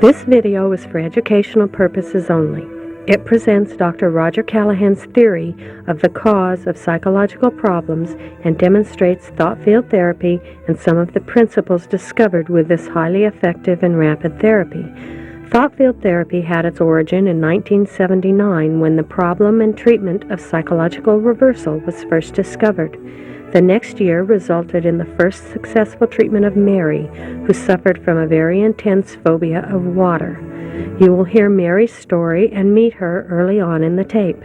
This video is for educational purposes only. It presents Dr. Roджър Kalahan's theory of the cause of psychological problems and demonstrates thought field therapy and some of the principles discovered with this highly effective and rapid therapy. Thought field therapy had its origin in 1979 when the problem and treatment of psychological reversal was first discovered. The next year resulted in the first successful treatment of Meri, who suffered from a very intense phobia of water. You will hear Mary's story and meet her early on in the tape.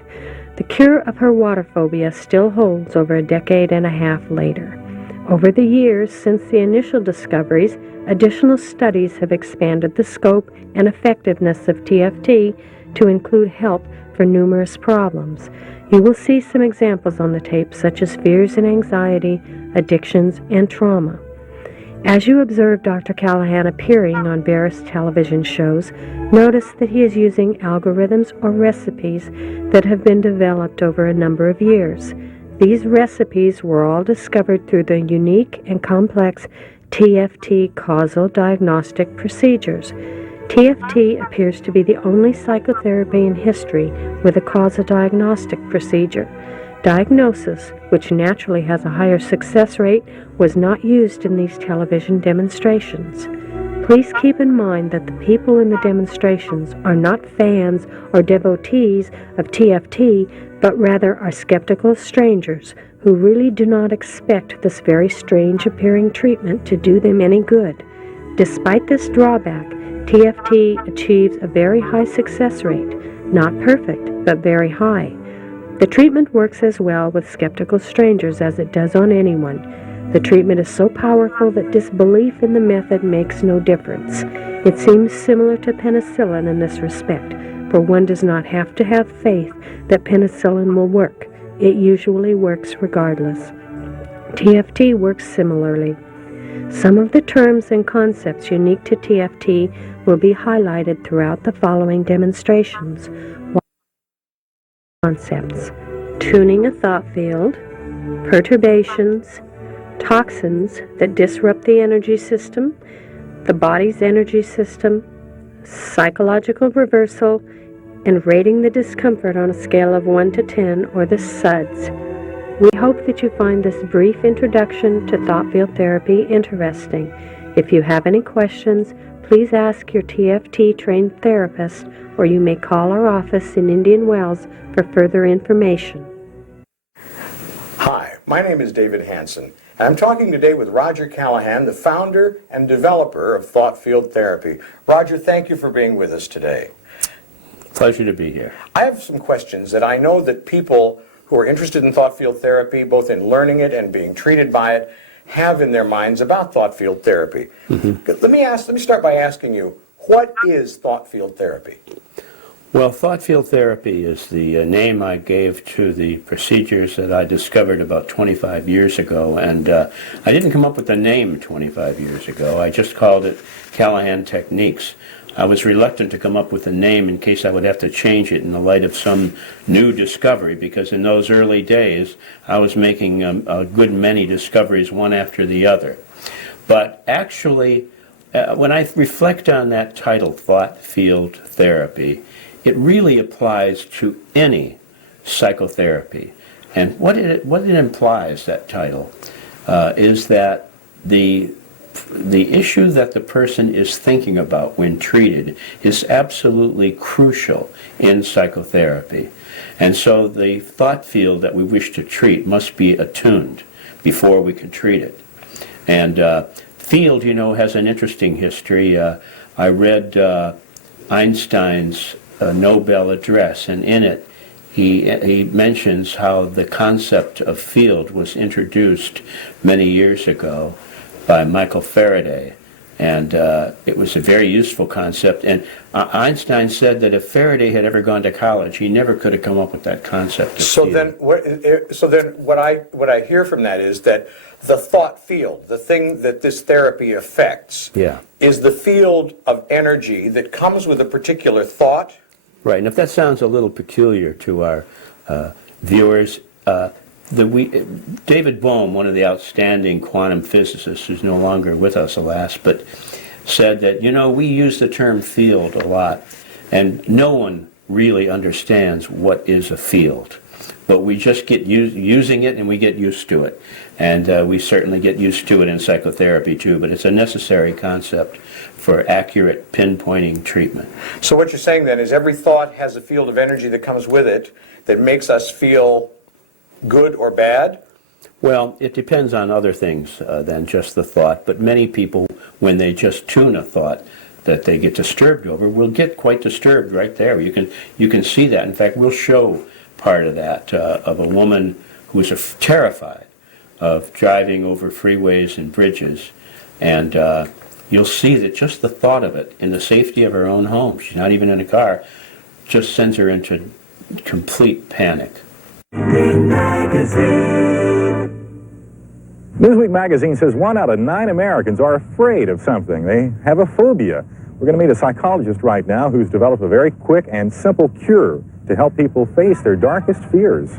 The cure of her water phobia still holds over a decade and a half later. Over the years since the initial discoveries, additional studies have expanded the scope and effectiveness of TFT to include help for numerous problems. You will see some examples on the tape such as fears and anxiety, addictions, and trauma. As you observe Dr. Kalahan appearing on various television shows, notice that he is using algorithms or recipes that have been developed over a number of years. These recipes were all discovered through the unique and complex TFT causal diagnostic procedures. TFT appears to be the only psychotherapy in history with a causal diagnostic procedure. Diagnosis, which naturally has a higher success rate, was not used in these television demonstrations. Please keep in mind that the people in the demonstrations are not fans or devotees of TFT, but rather are skeptical strangers who really do not expect this very strange appearing treatment to do them any good. Despite this drawback, TFT achieves a very high success rate, not perfect, but very high. The treatment works as well with skeptical strangers as it does on anyone. The treatment is so powerful that disbelief in the method makes no difference. It seems similar to penicillin in this respect, for one does not have to have faith that penicillin will work. It usually works regardless. TFT works similarly. Some of the terms and concepts unique to TFT will be highlighted throughout the following demonstrations. Concepts: tuning a thought field, perturbations, toxins that disrupt the energy system, the body's energy system, psychological reversal, and rating the discomfort on a scale of 1 to 10, or the SUDS. We hope that you find this brief introduction to thought field therapy interesting. If you have any questions, please ask your TFT-trained therapist, or you may call our office in Indian Wells for further information. Hi, my name is David Hansen, and I'm talking today with Roджър Kalahan, the founder and developer of Thought Field Therapy. Roджър, thank you for being with us today. Pleasure to be here. I have some questions that I know that people who are interested in thought field therapy, both in learning it and being treated by it, have in their minds about thought field therapy. Let me start by asking you, what is thought field therapy? Well, thought field therapy is the name I gave to the procedures that I discovered about 25 years ago, and I didn't come up with the name 25 years ago. I just called it Kalahan Techniques. I was reluctant to come up with a name in case I would have to change it in the light of some new discovery, because in those early days I was making a good many discoveries one after the other. But actually, when I reflect on that title, Thought Field Therapy, it really applies to any psychotherapy. And what it implies, that title, is that the issue that the person is thinking about when treated is absolutely crucial in psychotherapy. And so the thought field that we wish to treat must be attuned before we can treat it. And field, you know, has an interesting history. I read Einstein's Nobel address, and in it he mentions how the concept of field was introduced many years ago by Michael Faraday, and it was a very useful concept. And Einstein said that if Faraday had ever gone to college, he never could have come up with that concept. So then, what I hear from that is that the thought field, the thing that this therapy affects, is the field of energy that comes with a particular thought. Right, and if that sounds a little peculiar to our viewers, David Bohm, one of the outstanding quantum physicists who's no longer with us, alas, but said that, you know, we use the term field a lot, and no one really understands what is a field. But we just get using it, and we get used to it. And we certainly get used to it in psychotherapy too, but it's a necessary concept for accurate pinpointing treatment. So what you're saying then is every thought has a field of energy that comes with it that makes us feel good or bad? Well, it depends on other things than just the thought, but many people, when they just tune a thought that they get disturbed over, will get quite disturbed right there. You can see that. In fact, we'll show part of that, of a woman who was terrified of driving over freeways and bridges, and you'll see that just the thought of it in the safety of her own home, she's not even in a car, just sends her into complete panic. Newsweek magazine says 1 out of 9 Americans are afraid of something. They have a phobia. We're going to meet a psychologist right now who's developed a very quick and simple cure to help people face their darkest fears.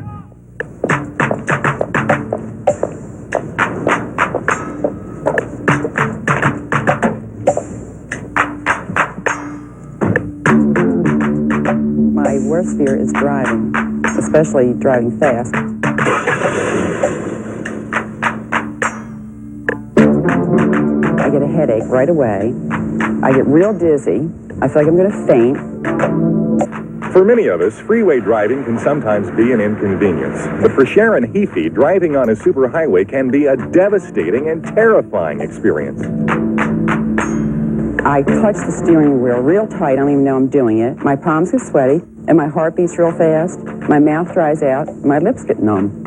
My worst fear is driving, especially driving fast. I get a headache right away. I get real dizzy. I feel like I'm going to faint. For many of us, freeway driving can sometimes be an inconvenience. But for Sharon Heafy, driving on a superhighway can be a devastating and terrifying experience. I clutch the steering wheel real tight. I don't even know I'm doing it. My palms get sweaty, and my heart beats real fast. My mouth dries out, and my lips get numb.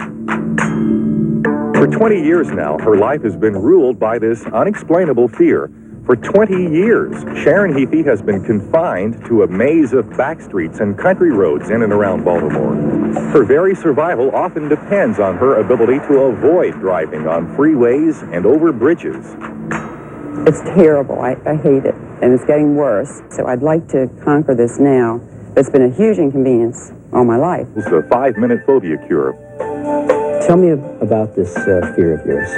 For 20 years now, her life has been ruled by this unexplainable fear. For 20 years, Sharon Heafy has been confined to a maze of back streets and country roads in and around Baltimore. Her very survival often depends on her ability to avoid driving on freeways and over bridges. It's terrible. I hate it, and it's getting worse. So I'd like to conquer this now. It's been a huge inconvenience all my life. This is a 5-minute phobia cure. Tell me about this fear of yours.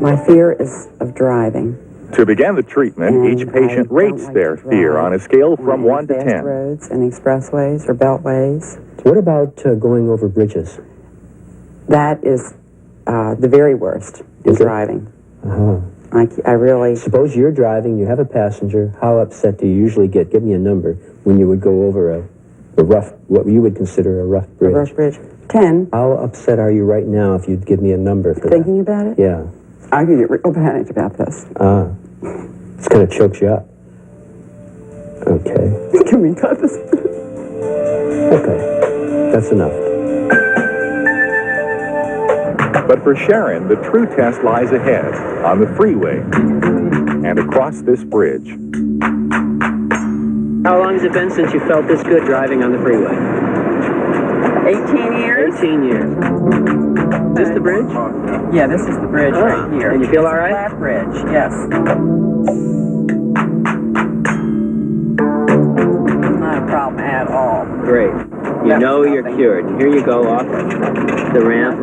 My fear is of driving. To begin the treatment, each patient rates their fear on a scale from 1 to 10. Roads and expressways or beltways. What about going over bridges? That is the very worst, is driving. Uh-huh. I really... Suppose you're driving, you have a passenger. How upset do you usually get? Give me a number when you would go over a rough, what you would consider a rough bridge. A rough bridge. 10. How upset are you right now if you'd give me a number for Thinking that? about it? Yeah. I could get real panicked about this. It's kind of chokes you up. Okay. Can we cut this? Okay. That's enough. But for Sharon, the true test lies ahead, on the freeway, and across this bridge. How long has it been since you felt this good driving on the freeway? 18 years? 18 years. Is this the bridge? Yeah, this is the bridge right here. And you feel all right? Flat bridge, yes. Not a problem at all. Great. You know you're cured. And here you go off the ramp.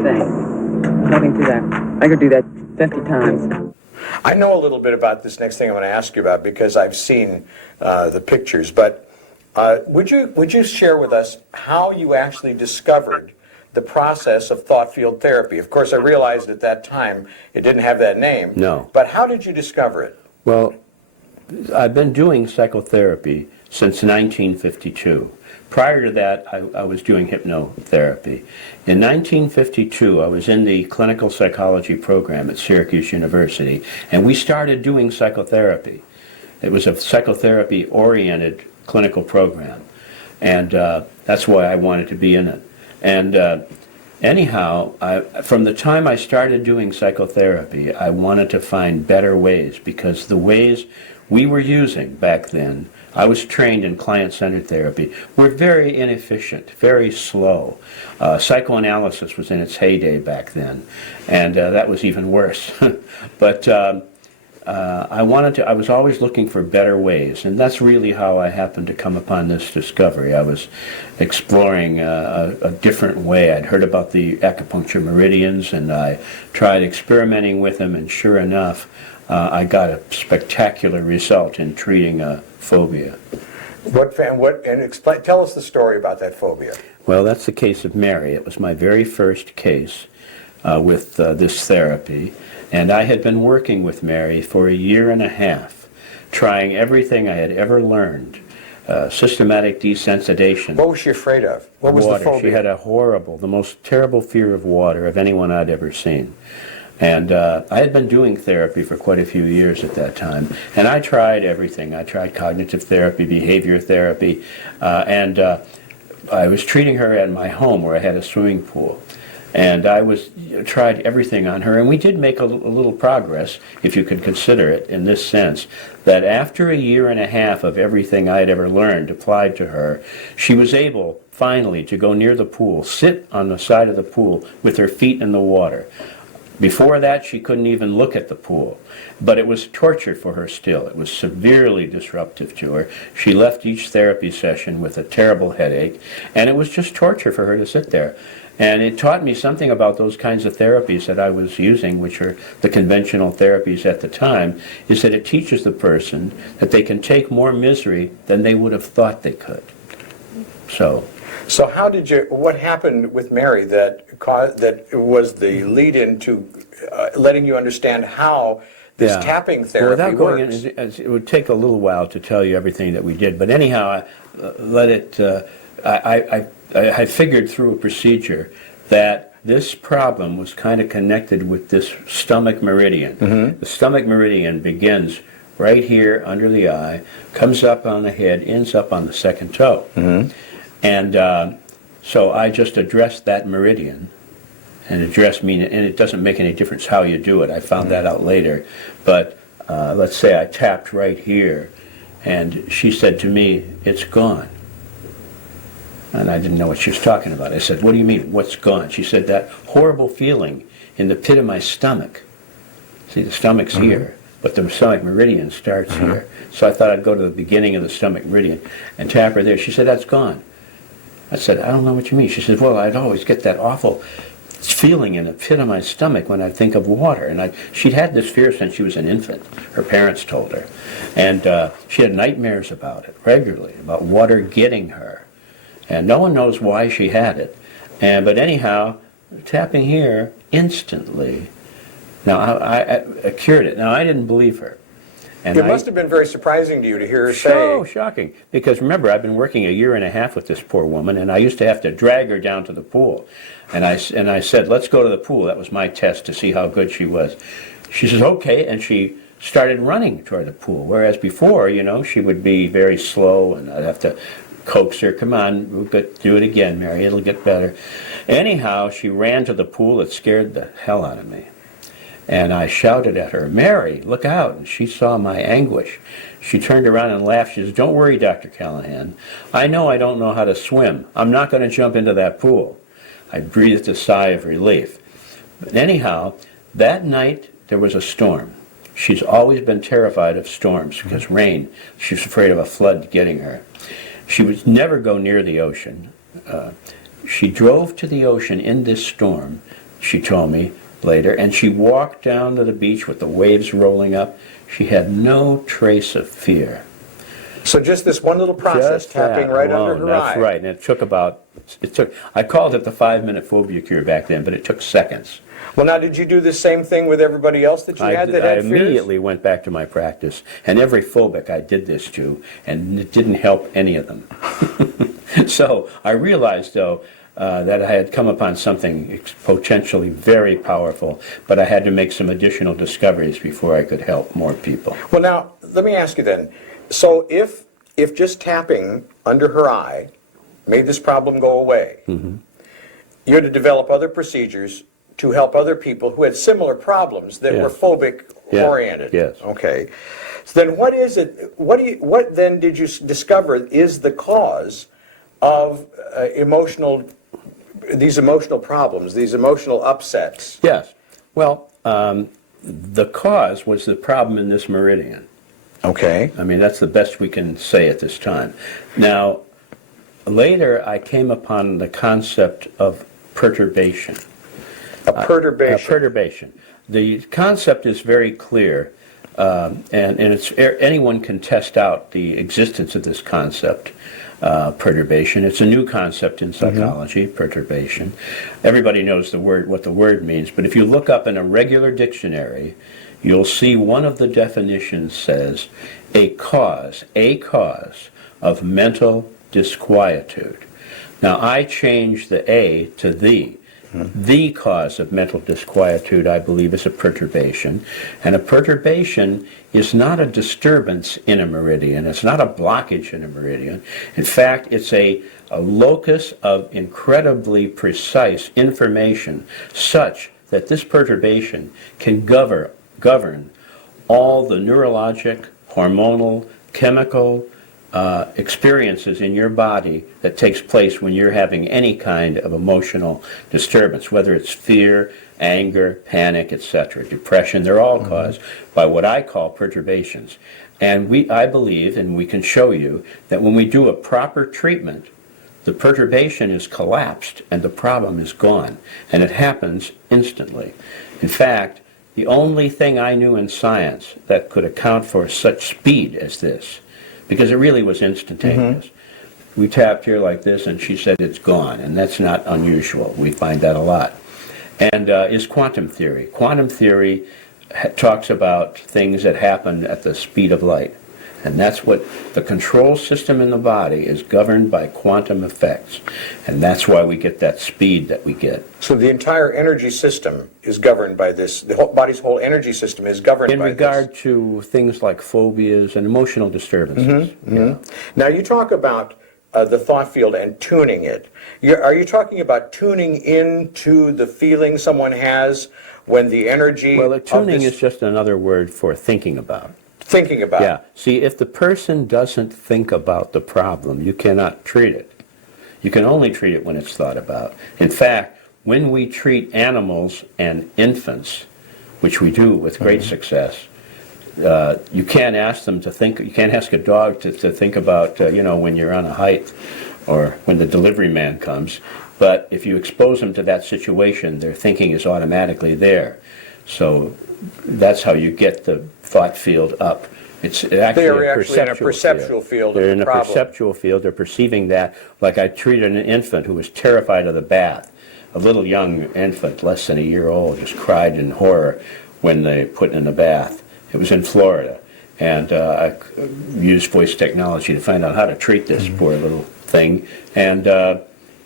Nothing to that. I could do that 50 times. I know a little bit about this next thing I'm going to ask you about because I've seen the pictures, but would you share with us how you actually discovered the process of thought field therapy? Of course, I realized at that time it didn't have that name. No. But how did you discover it? Well, I've been doing psychotherapy since 1952. Prior to that, I was doing hypnotherapy. In 1952, I was in the clinical psychology program at Syracuse University, and we started doing psychotherapy. It was a psychotherapy-oriented clinical program, and that's why I wanted to be in it. And anyhow, from the time I started doing psychotherapy, I wanted to find better ways, because the ways we were using back then, I was trained in client-centered therapy, were very inefficient, very slow. Psychoanalysis was in its heyday back then, and that was even worse. But I was always looking for better ways, and that's really how I happened to come upon this discovery. I was exploring a different way. I'd heard about the acupuncture meridians, and I tried experimenting with them, and sure enough, I got a spectacular result in treating a phobia. Tell us the story about that phobia. Well, that's the case of Mary. It was my very first case with this therapy. And I had been working with Mary for a year and a half, trying everything I had ever learned, systematic desensitization. What was she afraid of? What was water. the phobia? She had the most terrible fear of water of anyone I'd ever seen. And I had been doing therapy for quite a few years at that time. And I tried everything. I tried cognitive therapy, behavior therapy, and I was treating her at my home where I had a swimming pool. And I tried everything on her, and we did make a little progress, if you could consider it, in this sense, that after a year and a half of everything I had ever learned applied to her, she was able, finally, to go near the pool, sit on the side of the pool with her feet in the water. Before that, she couldn't even look at the pool. But it was torture for her still. It was severely disruptive to her. She left each therapy session with a terrible headache, and it was just torture for her to sit there. And it taught me something about those kinds of therapies that I was using, which are the conventional therapies at the time, is that it teaches the person that they can take more misery than they would have thought they could. So what happened with Mary that was the lead-in to letting you understand how this tapping therapy works? It would take a little while to tell you everything that we did, but anyhow, I figured through a procedure that this problem was kind of connected with this stomach meridian. Mm-hmm. The stomach meridian begins right here under the eye, comes up on the head, ends up on the second toe. Mm-hmm. And so I just addressed that meridian, and it doesn't make any difference how you do it. I found that out later. But let's say I tapped right here, and she said to me, "It's gone." And I didn't know what she was talking about. I said, "What do you mean, what's gone?" She said, "That horrible feeling in the pit of my stomach." See, the stomach's here, but the stomach meridian starts here. So I thought I'd go to the beginning of the stomach meridian and tap her there. She said, "That's gone." I said, "I don't know what you mean." She said, "Well, I'd always get that awful feeling in the pit of my stomach when I think of water." And she'd had this fear since she was an infant. Her parents told her. And she had nightmares about it regularly, about water getting her. And no one knows why she had it. But anyhow, tapping here instantly. Now, I cured it. Now, I didn't believe her. And it must have been very surprising to you to hear her say... So shocking. Because remember, I've been working a year and a half with this poor woman, and I used to have to drag her down to the pool. And I said, "Let's go to the pool." That was my test to see how good she was. She says, "Okay," and she started running toward the pool. Whereas before, she would be very slow, and I'd have to coax her. "Come on, do it again, Mary, it'll get better." Anyhow, she ran to the pool. It scared the hell out of me. And I shouted at her, "Mary, look out." And she saw my anguish. She turned around and laughed. She says, "Don't worry, Dr. Callahan. I know I don't know how to swim. I'm not going to jump into that pool." I breathed a sigh of relief. But anyhow, that night there was a storm. She's always been terrified of storms because rain. She was afraid of a flood getting her. She would never go near the ocean. She drove to the ocean in this storm, she told me later, and she walked down to the beach with the waves rolling up. She had no trace of fear. So just this one little process, tapping right under her eye. That's right, and I called it the 5-minute phobia cure back then, but it took seconds. Well, now, did you do the same thing with everybody else that you had that had fears? I immediately went back to my practice, and every phobic I did this to, and it didn't help any of them. So I realized, though, that I had come upon something potentially very powerful, but I had to make some additional discoveries before I could help more people. Well, now, let me ask you then. So if just tapping under her eye made this problem go away, you had to develop other procedures to help other people who had similar problems that were phobic-oriented. Yes. Okay. So then what is it, what then did you discover is the cause of these emotional problems, these emotional upsets? Yes. Well, the cause was the problem in this meridian. Okay. I mean, that's the best we can say at this time. Now, later I came upon the concept of perturbation. A perturbation. A perturbation. The concept is very clear, and it's, anyone can test out the existence of this concept, perturbation. It's a new concept in psychology, perturbation. Everybody knows the word, what the word means, but if you look up in a regular dictionary, you'll see one of the definitions says a cause of mental disquietude. Now I changed the A to the. The cause of mental disquietude, I believe, is a perturbation. And a perturbation is not a disturbance in a meridian. It's not a blockage in a meridian. In fact, it's a locus of incredibly precise information such that this perturbation can govern all the neurologic, hormonal, chemical experiences in your body that takes place when you're having any kind of emotional disturbance, whether it's fear, anger, panic, etc., depression. They're all caused by what I call perturbations. And I believe, and we can show you, that when we do a proper treatment, the perturbation is collapsed and the problem is gone. And it happens instantly. In fact, the only thing I knew in science that could account for such speed as this, because it really was instantaneous. We tapped here like this and she said it's gone, and that's not unusual. We find that a lot. And is quantum theory. Quantum theory talks about things that happen at the speed of light. And that's what the control system in the body is governed by quantum effects. And that's why we get that speed that we get. So the entire energy system is governed by this. The body's whole energy system is governed by this. In regard to things like phobias and emotional disturbances. Now you talk about the thought field and tuning it. Are you talking about tuning into the feeling someone has when the energy... Well, tuning is just another word for thinking about. Thinking about. Yeah. See, if the person doesn't think about the problem, you cannot treat it. You can only treat it when it's thought about. In fact, when we treat animals and infants, which we do with great success, you can't ask them to think, you can't ask a dog to think about, you know, when you're on a hike or when the delivery man comes. But if you expose them to that situation, their thinking is automatically there. So that's how you get the thought field up. It's actually they are actually in a perceptual field. They're in a perceptual field. They're perceiving that. Like I treated an infant who was terrified of the bath. A little young infant, less than a year old, just cried in horror when they put in the bath. It was in Florida. And I used voice technology to find out how to treat this poor little thing. And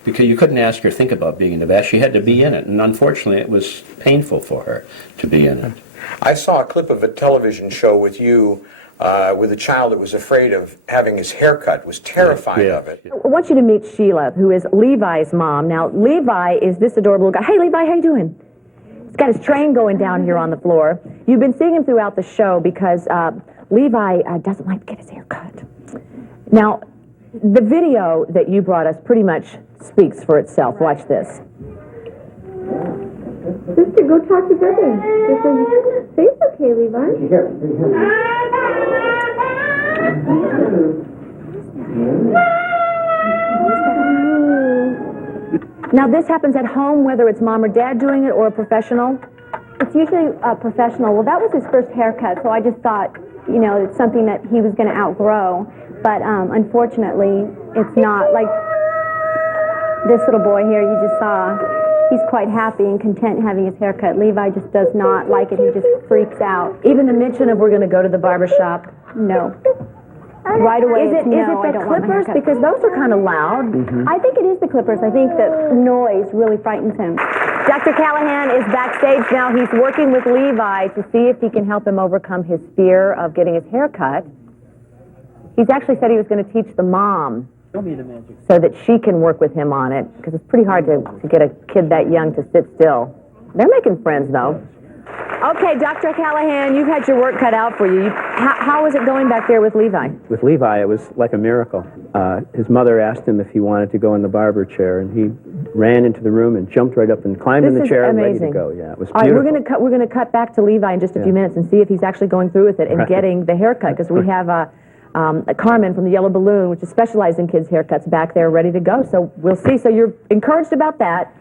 because you couldn't ask her to think about being in the bath, she had to be in it. And unfortunately, it was painful for her to be in it. I saw a clip of a television show with you with a child that was afraid of having his hair cut, was terrified of it. I want you to meet Sheila, who is Levi's mom. Now, Levi is this adorable guy. Hey, Levi, how you doing? He's got his train going down here on the floor. You've been seeing him throughout the show because Levi doesn't like to get his hair cut. Now, the video that you brought us pretty much speaks for itself. Watch this. Sister, go talk to brother. Say it's okay, Levi. Now, this happens at home, whether it's mom or dad doing it or a professional? It's usually a professional. Well, that was his first haircut, so I just thought, you know, it's something that he was going to outgrow. But unfortunately, it's not. Like this little boy here you just saw, he's quite happy and content having his haircut. Levi just does not like it. He just freaks out. Even the mention of we're going to go to the barber shop? No. Right away, Is it the clippers? Because those are kind of loud. I think it is the clippers. I think the noise really frightens him. Dr. Callahan is backstage now. He's working with Levi to see if he can help him overcome his fear of getting his hair cut. He's actually said he was going to teach the mom so that she can work with him on it, because it's pretty hard to get a kid that young to sit still. They're making friends, though. Okay, Dr. Callahan, you've had your work cut out for you. How is it going back there with Levi? With Levi, it was like a miracle. His mother asked him if he wanted to go in the barber chair, and he ran into the room and jumped right up and climbed in the chair and ready to amazing. go. Yeah, it was All right, beautiful. we're going to cut back to Levi in just a few minutes and see if he's actually going through with it and Right. getting the haircut, because we have Carmen from the Yellow Balloon, which is specialized in kids' haircuts, back there ready to go. So we'll see. So you're encouraged about that.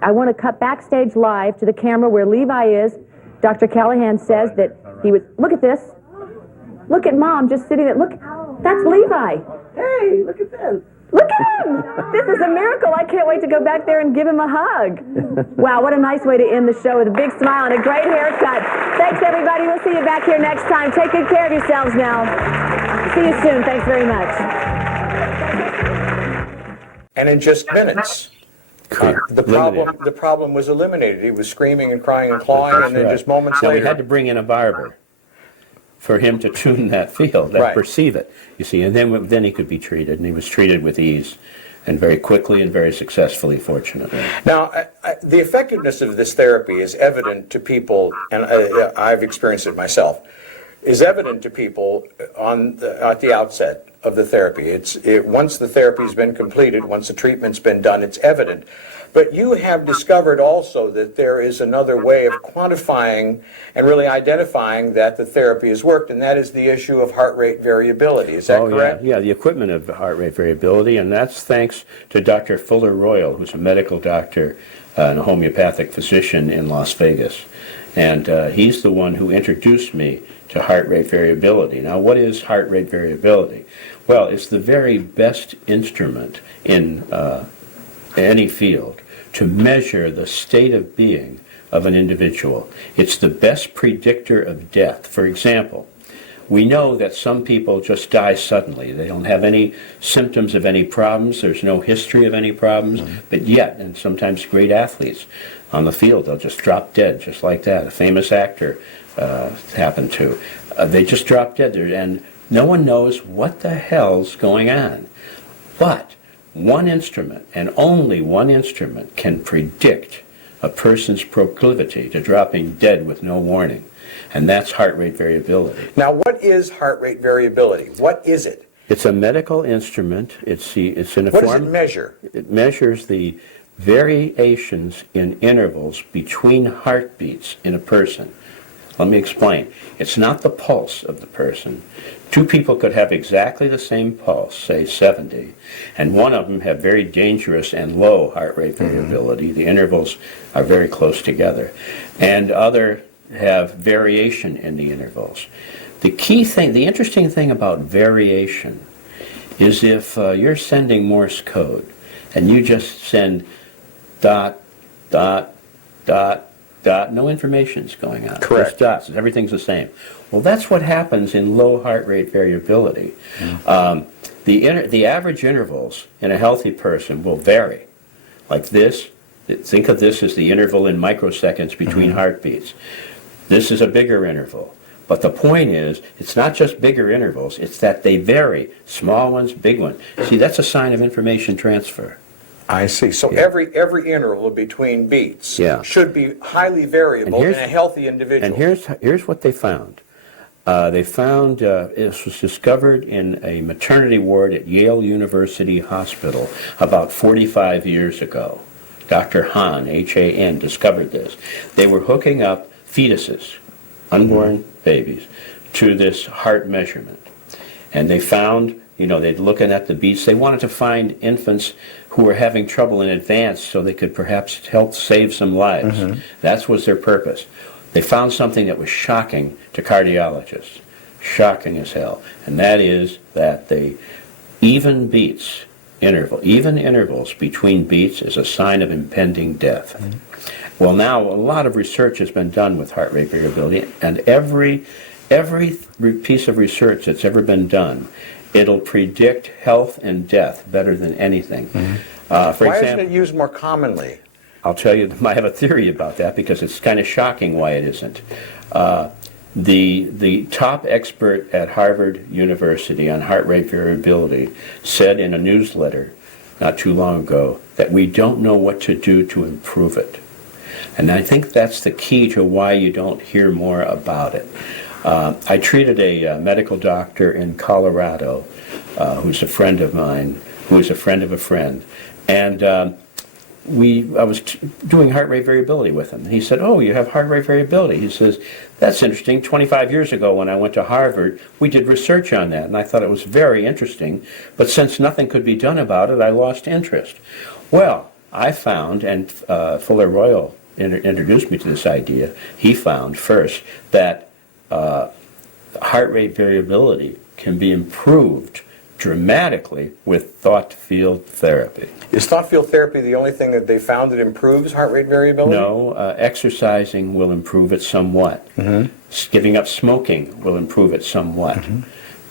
I want to cut backstage live to the camera where Levi is. Dr. Callahan says that he would, look at this. Look at Mom just sitting there. Look, that's Levi. Hey, look at this. Look at him! This is a miracle. I can't wait to go back there and give him a hug. Wow, what a nice way to end the show with a big smile and a great haircut. Thanks, everybody. We'll see you back here next time. Take good care of yourselves now. See you soon. Thanks very much. And in just minutes, the problem was eliminated. He was screaming and crying and clawing, and then just moments later... we had to bring in a barber for him to tune that field, that perceive it, you see, and then he could be treated, and he was treated with ease, and very quickly and very successfully, fortunately. Now, the effectiveness of this therapy is evident to people, and I've experienced it myself, is evident to people at the outset of the therapy. Once the therapy's been completed, once the treatment's been done, it's evident. But you have discovered also that there is another way of quantifying and really identifying that the therapy has worked, and that is the issue of heart rate variability. Is that correct? Yeah, the equipment of heart rate variability, and that's thanks to Dr. Fuller Royal, who's a medical doctor and a homeopathic physician in Las Vegas. And he's the one who introduced me to heart rate variability. Now, what is heart rate variability? Well, it's the very best instrument in any field to measure the state of being of an individual. It's the best predictor of death. For example, we know that some people just die suddenly. They don't have any symptoms of any problems. There's no history of any problems. But yet, and sometimes great athletes on the field, they'll just drop dead just like that. A famous actor happened to. They just drop dead there, and no one knows what the hell's going on. But one instrument, and only one instrument, can predict a person's proclivity to dropping dead with no warning, and that's heart rate variability. Now, what is heart rate variability? What is it? It's a medical instrument. It's in a What form. does it measure? It measures the variations in intervals between heartbeats in a person. Let me explain. It's not the pulse of the person. Two people could have exactly the same pulse, say 70, and one of them have very dangerous and low heart rate variability. The intervals are very close together. And other have variation in the intervals. The key thing, the interesting thing about variation is if you're sending Morse code and you just send dot, dot, dot, dot, no information's going on. Correct. Just dots. Everything's the same. Well, that's what happens in low heart rate variability. The average intervals in a healthy person will vary. Like this, think of this as the interval in microseconds between heartbeats. This is a bigger interval. But the point is, it's not just bigger intervals, it's that they vary. Small ones, big ones. See, that's a sign of information transfer. I see. So every interval between beats should be highly variable in a healthy individual. And here's what they found. They found this was discovered in a maternity ward at Yale University Hospital about 45 years ago. Dr. Hahn, H-A-N, discovered this. They were hooking up fetuses, unborn babies, to this heart measurement. And they found, they'd looking at the beats. They wanted to find infants who were having trouble in advance so they could perhaps help save some lives. That was their purpose. They found something that was shocking to cardiologists, shocking as hell, and that is that the even intervals between beats is a sign of impending death. Well, now a lot of research has been done with heart rate variability, and every piece of research that's ever been done, it'll predict health and death better than anything. Why isn't it used more commonly? I'll tell you, I have a theory about that because it's kind of shocking why it isn't. The top expert at Harvard University on heart rate variability said in a newsletter not too long ago that we don't know what to do to improve it. And I think that's the key to why you don't hear more about it. I treated a medical doctor in Colorado who's a friend of mine, who is a friend of a friend. And I was doing heart rate variability with him. He said, "Oh, you have heart rate variability." He says, "That's interesting. 25 years ago when I went to Harvard, we did research on that, and I thought it was very interesting. But since nothing could be done about it, I lost interest." Well, I found, and Fuller Royal introduced me to this idea, he found first that heart rate variability can be improved dramatically with thought field therapy. Is thought field therapy the only thing that they found that improves heart rate variability? No, exercising will improve it somewhat. Giving up smoking will improve it somewhat.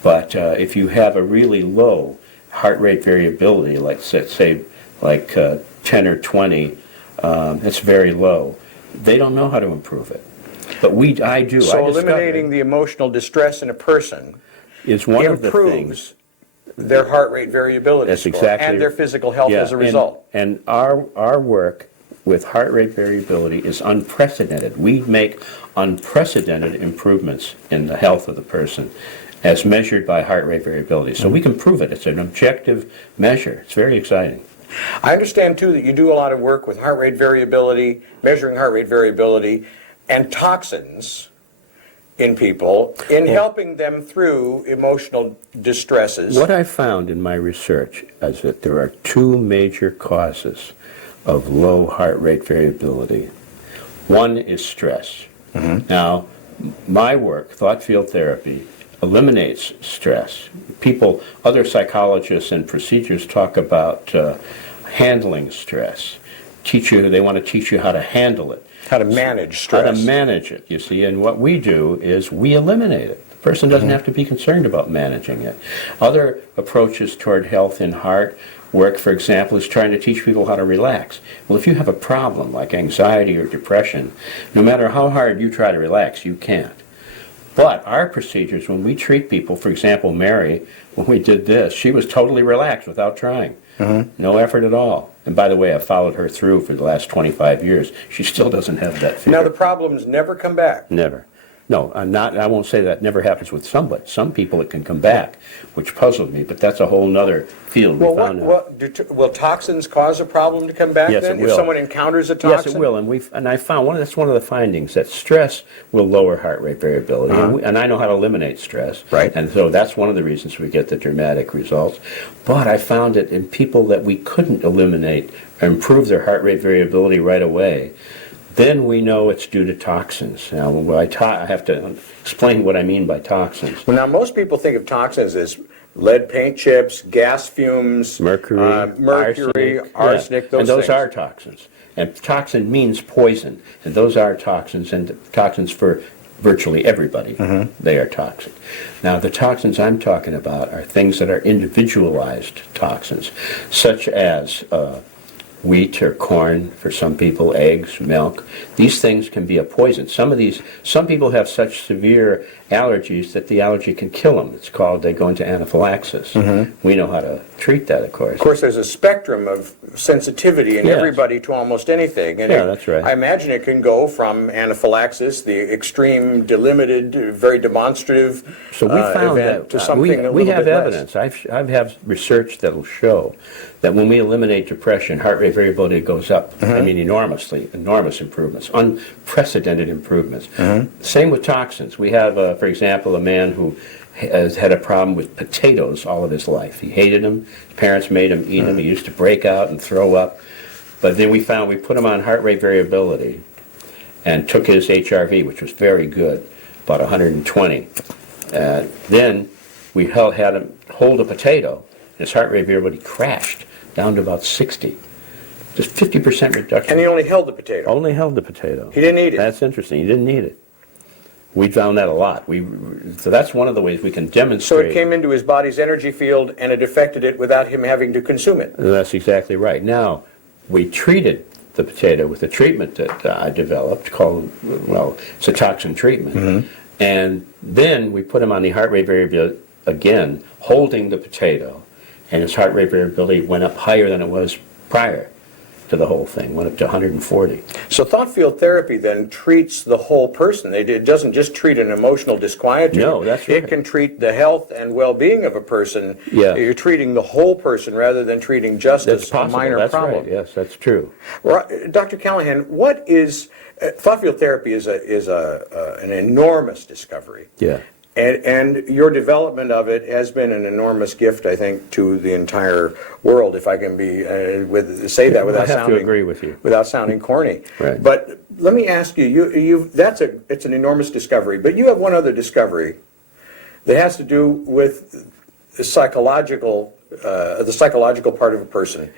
But if you have a really low heart rate variability, like say like 10 or 20, it's very low. They don't know how to improve it. But I do. So eliminating the emotional distress in a person is one of the things. Improves their heart rate variability That's score exactly, and their physical health as a result. And our work with heart rate variability is unprecedented. We make unprecedented improvements in the health of the person as measured by heart rate variability. So we can prove it. It's an objective measure. It's very exciting. I understand, too, that you do a lot of work with heart rate variability, measuring heart rate variability, and toxins in people, in helping them through emotional distresses. What I found in my research is that there are two major causes of low heart rate variability. One is stress. Now, my work, thought field therapy, eliminates stress. Other psychologists and procedures talk about handling stress. They want to teach you how to handle it. How to manage stress. How to manage it, you see. And what we do is we eliminate it. The person doesn't have to be concerned about managing it. Other approaches toward health in heart work, for example, is trying to teach people how to relax. Well, if you have a problem like anxiety or depression, no matter how hard you try to relax, you can't. But our procedures, when we treat people, for example, Meri, when we did this, she was totally relaxed without trying. No effort at all. And by the way, I've followed her through for the last 25 years. She still doesn't have that fear. Now, the problems never come back. Never. No, I won't say that never happens with somebody. Some people it can come back, which puzzled me, but that's a whole other field. Will toxins cause a problem to come back Yes, then? it will. If someone encounters a toxin? Yes, it will. And I found that's one of the findings, that stress will lower heart rate variability. And I know how to eliminate stress. Right. And so that's one of the reasons we get the dramatic results. But I found it in people that we couldn't eliminate or improve their heart rate variability right away. Then we know it's due to toxins. Now, I have to explain what I mean by toxins. Well, now, most people think of toxins as lead paint chips, gas fumes, mercury, arsenic, those and those things. are toxins. And toxin means poison, and those are toxins, and toxins for virtually everybody. They are toxic. Now, the toxins I'm talking about are things that are individualized toxins, such as wheat or corn for some people, eggs, milk. These things can be a poison. Some people have such severe allergies that the allergy can kill them. They go into anaphylaxis. We know how to treat that, of course. Of course, there's a spectrum of sensitivity in everybody to almost anything. And that's right. I imagine it can go from anaphylaxis, the extreme, delimited, very demonstrative So we found event, that to something we have bit evidence. I have research that will show that when we eliminate depression, heart rate variability goes up. I mean, enormous improvements, unprecedented improvements. Same with toxins. We have, for example, a man who has had a problem with potatoes all of his life. He hated them. His parents made him eat them. He used to break out and throw up. But then we put him on heart rate variability and took his HRV, which was very good, about 120. Then we had him hold a potato. His heart rate variability crashed down to about 60. Just 50% reduction. And he only held the potato? Only held the potato. He didn't eat it? That's interesting. He didn't eat it. We found that a lot. So that's one of the ways we can demonstrate. So it came into his body's energy field and it affected it without him having to consume it? That's exactly right. Now, we treated the potato with a treatment that I developed called, it's a toxin treatment. And then we put him on the heart rate variability again, holding the potato, and his heart rate variability went up higher than it was prior to the whole thing, went up to 140. So thought field therapy then treats the whole person. It doesn't just treat an emotional disquietude. No, that's right. It can treat the health and well-being of a person. Yeah. You're treating the whole person rather than treating just a minor that's problem. Right. Yes, that's true. Dr. Callahan, what is thought field therapy is an enormous discovery. Yeah. And your development of it has been an enormous gift, I think, to the entire world. If I can say that without sounding, to agree with you, without sounding corny. Right. But let me ask you, it's an enormous discovery. But you have one other discovery that has to do with the psychological part of a person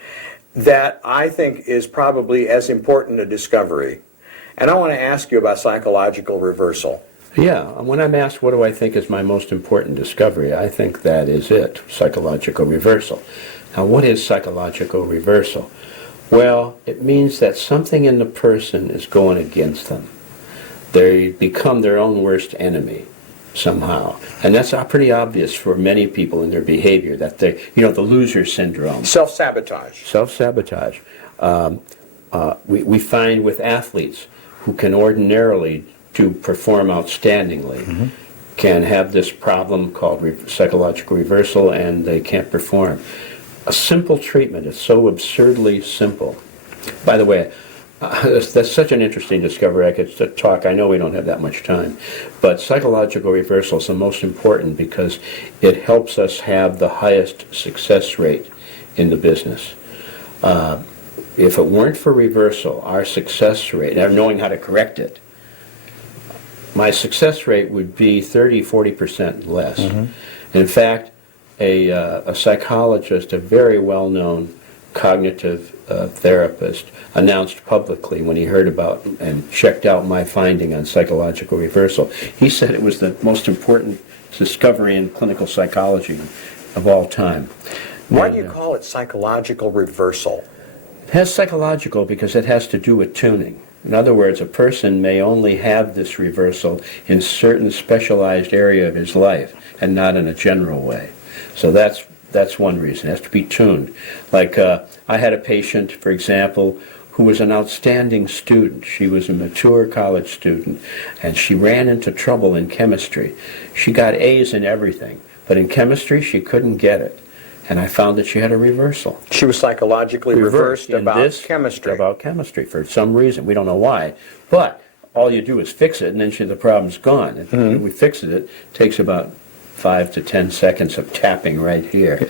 that I think is probably as important a discovery. And I want to ask you about psychological reversal. Yeah, when I'm asked what do I think is my most important discovery, I think that is it, psychological reversal. Now, what is psychological reversal? Well, it means that something in the person is going against them. They become their own worst enemy somehow. And that's pretty obvious for many people in their behavior, that they, the loser syndrome. Self-sabotage. Self-sabotage. We find with athletes who can ordinarily to perform outstandingly can have this problem called psychological reversal, and they can't perform. A simple treatment is so absurdly simple. By the way, that's such an interesting discovery. I could talk. I know we don't have that much time, but psychological reversal is the most important because it helps us have the highest success rate in the business. If it weren't for reversal, our success rate, and knowing how to correct it, my success rate would be 30-40% less. In fact, a psychologist, a very well-known cognitive therapist, announced publicly when he heard about and checked out my finding on psychological reversal, he said it was the most important discovery in clinical psychology of all time. Why do you call it psychological reversal? It has psychological because it has to do with tuning. In other words, a person may only have this reversal in certain specialized area of his life and not in a general way. So that's one reason. It has to be tuned. Like I had a patient, for example, who was an outstanding student. She was a mature college student, and she ran into trouble in chemistry. She got A's in everything, but in chemistry she couldn't get it. And I found that she had a reversal. She was psychologically reversed about chemistry. About chemistry, for some reason. We don't know why. But all you do is fix it, and then the problem's gone. And we fix it. It takes about 5 to 10 seconds of tapping right here.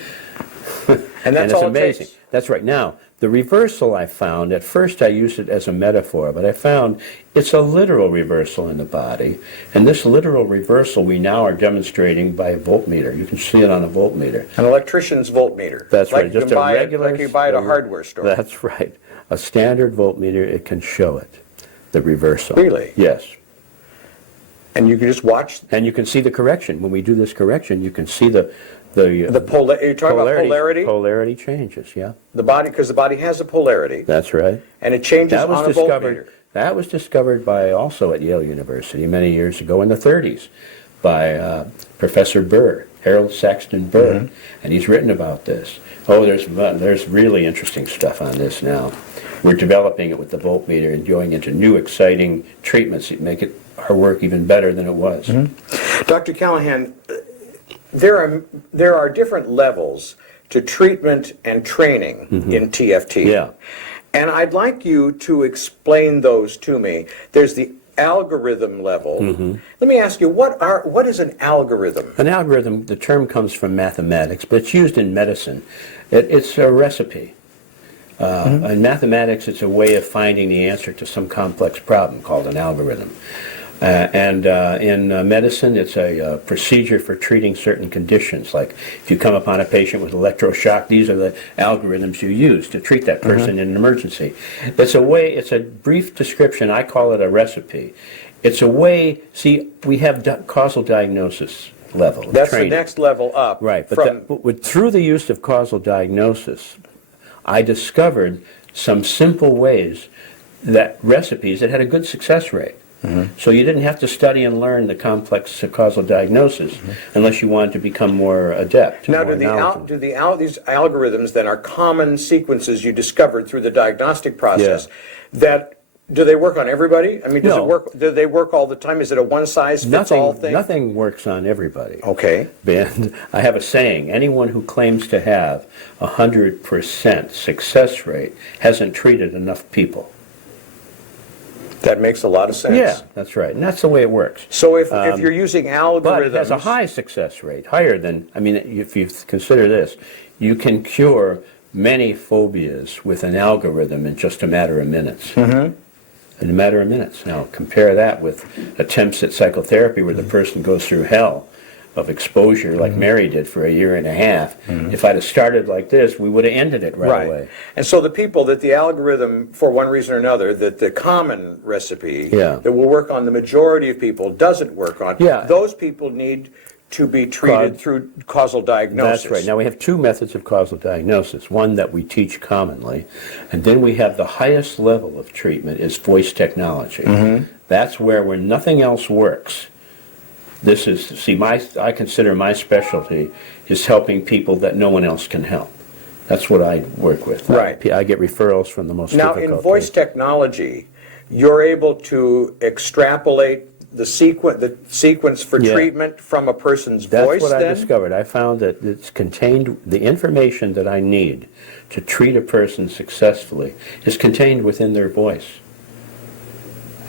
And that's it's all amazing. It takes. That's right. Now, the reversal I found, at first I used it as a metaphor, but I found it's a literal reversal in the body. And this literal reversal we now are demonstrating by a voltmeter. You can see it on a voltmeter. An electrician's voltmeter. That's right. Just a regular. Like you buy at a hardware store. That's right. A standard voltmeter, it can show it, the reversal. Really? Yes. And you can just watch. And you can see the correction. When we do this correction, you can see the you're talking about polarity? Polarity changes, yeah. The body, because the body has a polarity. That's right. And it changes on a voltmeter. That was discovered by also at Yale University many years ago in the 30s by Professor Burr, Harold Saxton Burr, and he's written about this. Oh, there's really interesting stuff on this now. We're developing it with the voltmeter and going into new exciting treatments that make our work even better than it was. Dr. Callahan, there are different levels to treatment and training in TFT. Yeah. And I'd like you to explain those to me. There's the algorithm level. Let me ask you, what is an algorithm? An algorithm, the term comes from mathematics, but it's used in medicine. It's a recipe. In mathematics, it's a way of finding the answer to some complex problem called an algorithm. And in medicine, it's a procedure for treating certain conditions. Like if you come upon a patient with electroshock, these are the algorithms you use to treat that person in an emergency. It's a brief description. I call it a recipe. It's a way, see, we have causal diagnosis level. That's training. the next level up. Right, but through the use of causal diagnosis, I discovered some simple ways, recipes that had a good success rate. So you didn't have to study and learn the complex causal diagnosis unless you wanted to become more adept. Now, more these algorithms then are common sequences you discovered through the diagnostic process that do they work on everybody? I mean, do they work all the time? Is it a one-size-fits-all thing? Nothing works on everybody. Okay. And I have a saying, anyone who claims to have 100% success rate hasn't treated enough people. That makes a lot of sense. Yeah, that's right. And that's the way it works. So if you're using algorithms... But it has a high success rate, higher than, I mean, if you consider this, you can cure many phobias with an algorithm in just a matter of minutes. In a matter of minutes. Now, compare that with attempts at psychotherapy where the person goes through hell of exposure like Meri did for 1.5 years. If I'd have started like this, we would have ended it right away. And so the people that the algorithm, for one reason or another, that the common recipe that will work on the majority of people doesn't work on, those people need to be treated through causal diagnosis. That's right. Now we have 2 methods of causal diagnosis. One that we teach commonly, and then we have the highest level of treatment is voice technology. That's where nothing else works. This is, see, I consider my specialty is helping people that no one else can help. That's what I work with. Right. I get referrals from the most difficult. Now in voice technology, you're able to extrapolate the sequence for treatment from a person's voice. That's what I discovered. I found that it's contained, the information that I need to treat a person successfully is contained within their voice.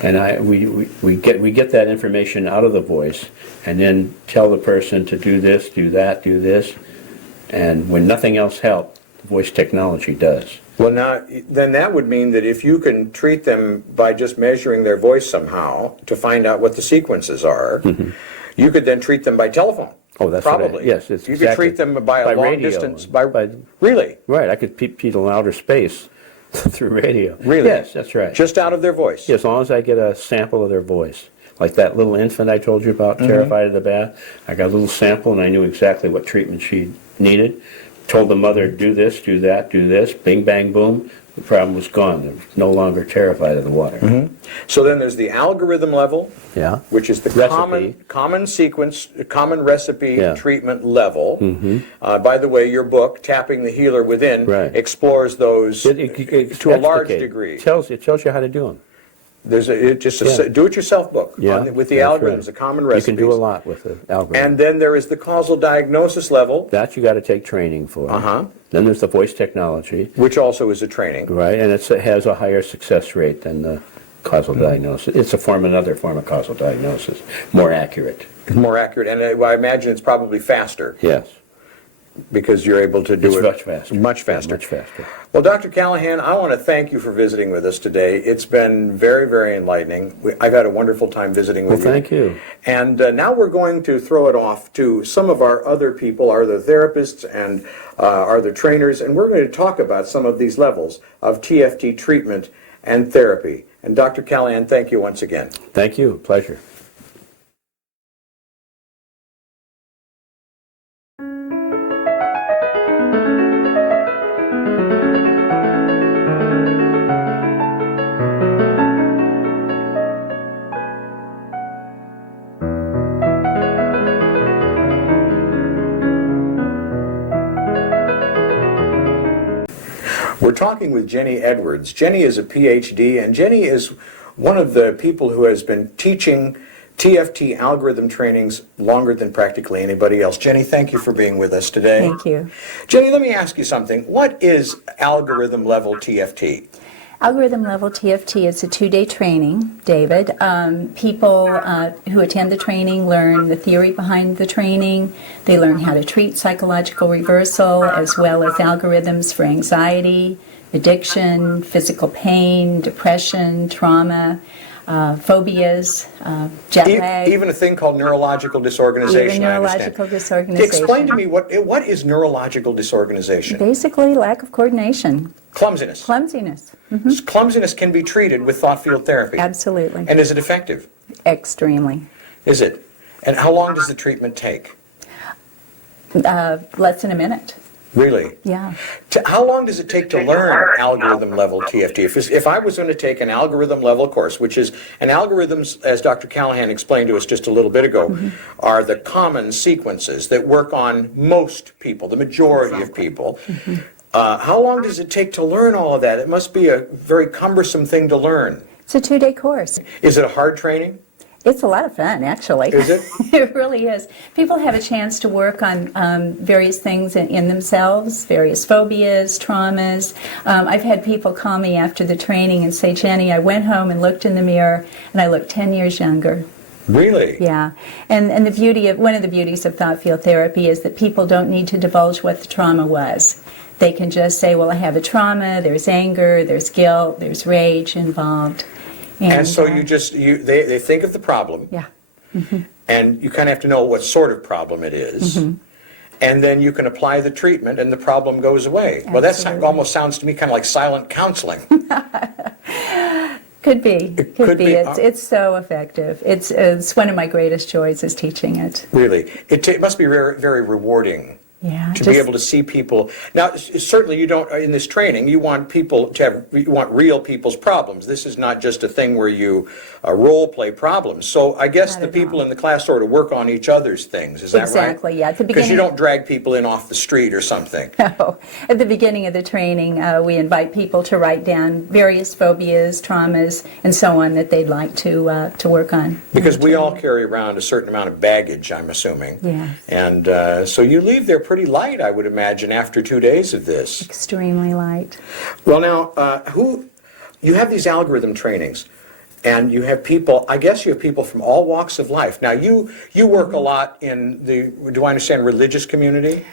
And we get that information out of the voice and then tell the person to do this, do that, do this. And when nothing else helps, voice technology does. Well, now, then that would mean that if you can treat them by just measuring their voice somehow to find out what the sequences are, you could then treat them by telephone. Oh, that's probably. Right. Yes, it's you could treat them by a long radio, distance. Really? Right. I could people in outer space through radio. Really? Yes, that's right. Just out of their voice. Yeah, as long as I get a sample of their voice. Like that little infant I told you about, terrified of the bath. I got a little sample and I knew exactly what treatment she needed. Told the mother, do this, do that, do this, bing, bang, boom. The problem was gone. They were no longer terrified of the water. So then there's the algorithm level, which is the common sequence, common recipe treatment level. By the way, your book, Tapping the Healer Within, explores those to a large degree. It tells you how to do them. There's a do-it-yourself book with the algorithms, the common recipes. You can do a lot with the algorithm. And then there is the causal diagnosis level. That you got to take training for. Then there's the voice technology, which also is a training. Right, and it has a higher success rate than the causal diagnosis. It's another form of causal diagnosis, more accurate. More accurate, and I imagine it's probably faster. Yes. Because you're able to do it much faster. Much faster. Much faster. Well, Dr. Calahan, I want to thank you for visiting with us today. It's been very, very enlightening. I've had a wonderful time visiting with you. Well, thank you. And now we're going to throw it off to some of our other people, our other therapists and our other trainers, and we're going to talk about some of these levels of TFT treatment and therapy. And Dr. Calahan, thank you once again. Thank you. Pleasure. We're talking with Jenny Edwards. Jenny is a PhD, and Jenny is one of the people who has been teaching TFT algorithm trainings longer than practically anybody else. Jenny, thank you for being with us today. Thank you. Jenny, let me ask you something. What is algorithm level TFT? Algorithm level TFT is a 2-day training, David. People who attend the training learn the theory behind the training. They learn how to treat psychological reversal as well as algorithms for anxiety, addiction, physical pain, depression, trauma, phobias, jet lag. Even a thing called neurological disorganization. Even neurological disorganization. Explain to me what is neurological disorganization? Basically, lack of coordination. Clumsiness. Clumsiness. Clumsiness can be treated with thought field therapy. Absolutely. And is it effective? Extremely. Is it? And how long does the treatment take? Less than a minute. Really? Yeah. How long does it take to learn algorithm level TFT? If I was going to take an algorithm level course, which is, and algorithms, as Dr. Callahan explained to us just a little bit ago, are the common sequences that work on most people, the majority of people. How long does it take to learn all of that? It must be a very cumbersome thing to learn. It's a 2-day course. Is it a hard training? It's a lot of fun, actually. Is it? It really is. People have a chance to work on various things in themselves, various phobias, traumas. I've had people call me after the training and say, Jenny, I went home and looked in the mirror and I looked 10 years younger. Really? Yeah. And one of the beauties of thought field therapy is that people don't need to divulge what the trauma was. They can just say, well, I have a trauma, there's anger, there's guilt, there's rage involved. And so they think of the problem. Yeah. And you kind of have to know what sort of problem it is. And then you can apply the treatment and the problem goes away. Well, that almost sounds to me kind of like silent counseling. Could be. Could be. It's so effective. It's one of my greatest joys is teaching it. Really? It must be very, very rewarding. Yeah, to be able to see people. Now, certainly you don't, in this training, you want people to have, you want real people's problems. This is not just a thing where you role play problems. So I guess the people in the class sort of work on each other's things. Is that right? Exactly, yeah. At the beginning, because you don't drag people in off the street or something. No. At the beginning of the training, we invite people to write down various phobias, traumas, and so on that they'd like to work on. Because we all carry around a certain amount of baggage, I'm assuming. Yeah. And so you leave there pretty light, I would imagine, after 2 days of this. Extremely light. Well, now, you have these algorithm trainings, and you have people, I guess you have people from all walks of life. Now, you work a lot in the, do I understand, religious community?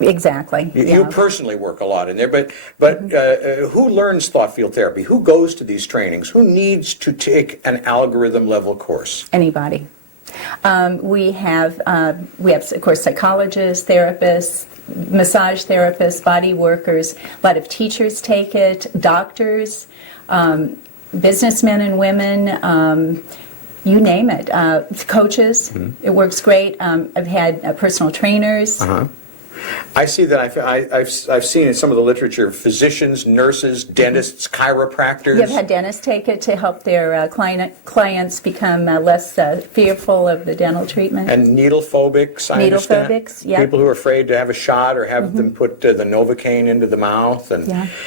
Exactly. You personally work a lot in there, but who learns thought field therapy? Who goes to these trainings? Who needs to take an algorithm level course? Anybody. We have, of course, psychologists, therapists, massage therapists, body workers. A lot of teachers take it, doctors, businessmen and women, you name it. Coaches, it works great. I've had personal trainers. I see that I've seen in some of the literature physicians, nurses, dentists, chiropractors. You've had dentists take it to help their clients become less fearful of the dental treatment. And needle phobics, I understand. Needle phobics, yeah. People who are afraid to have a shot or have them put the Novocaine into the mouth. And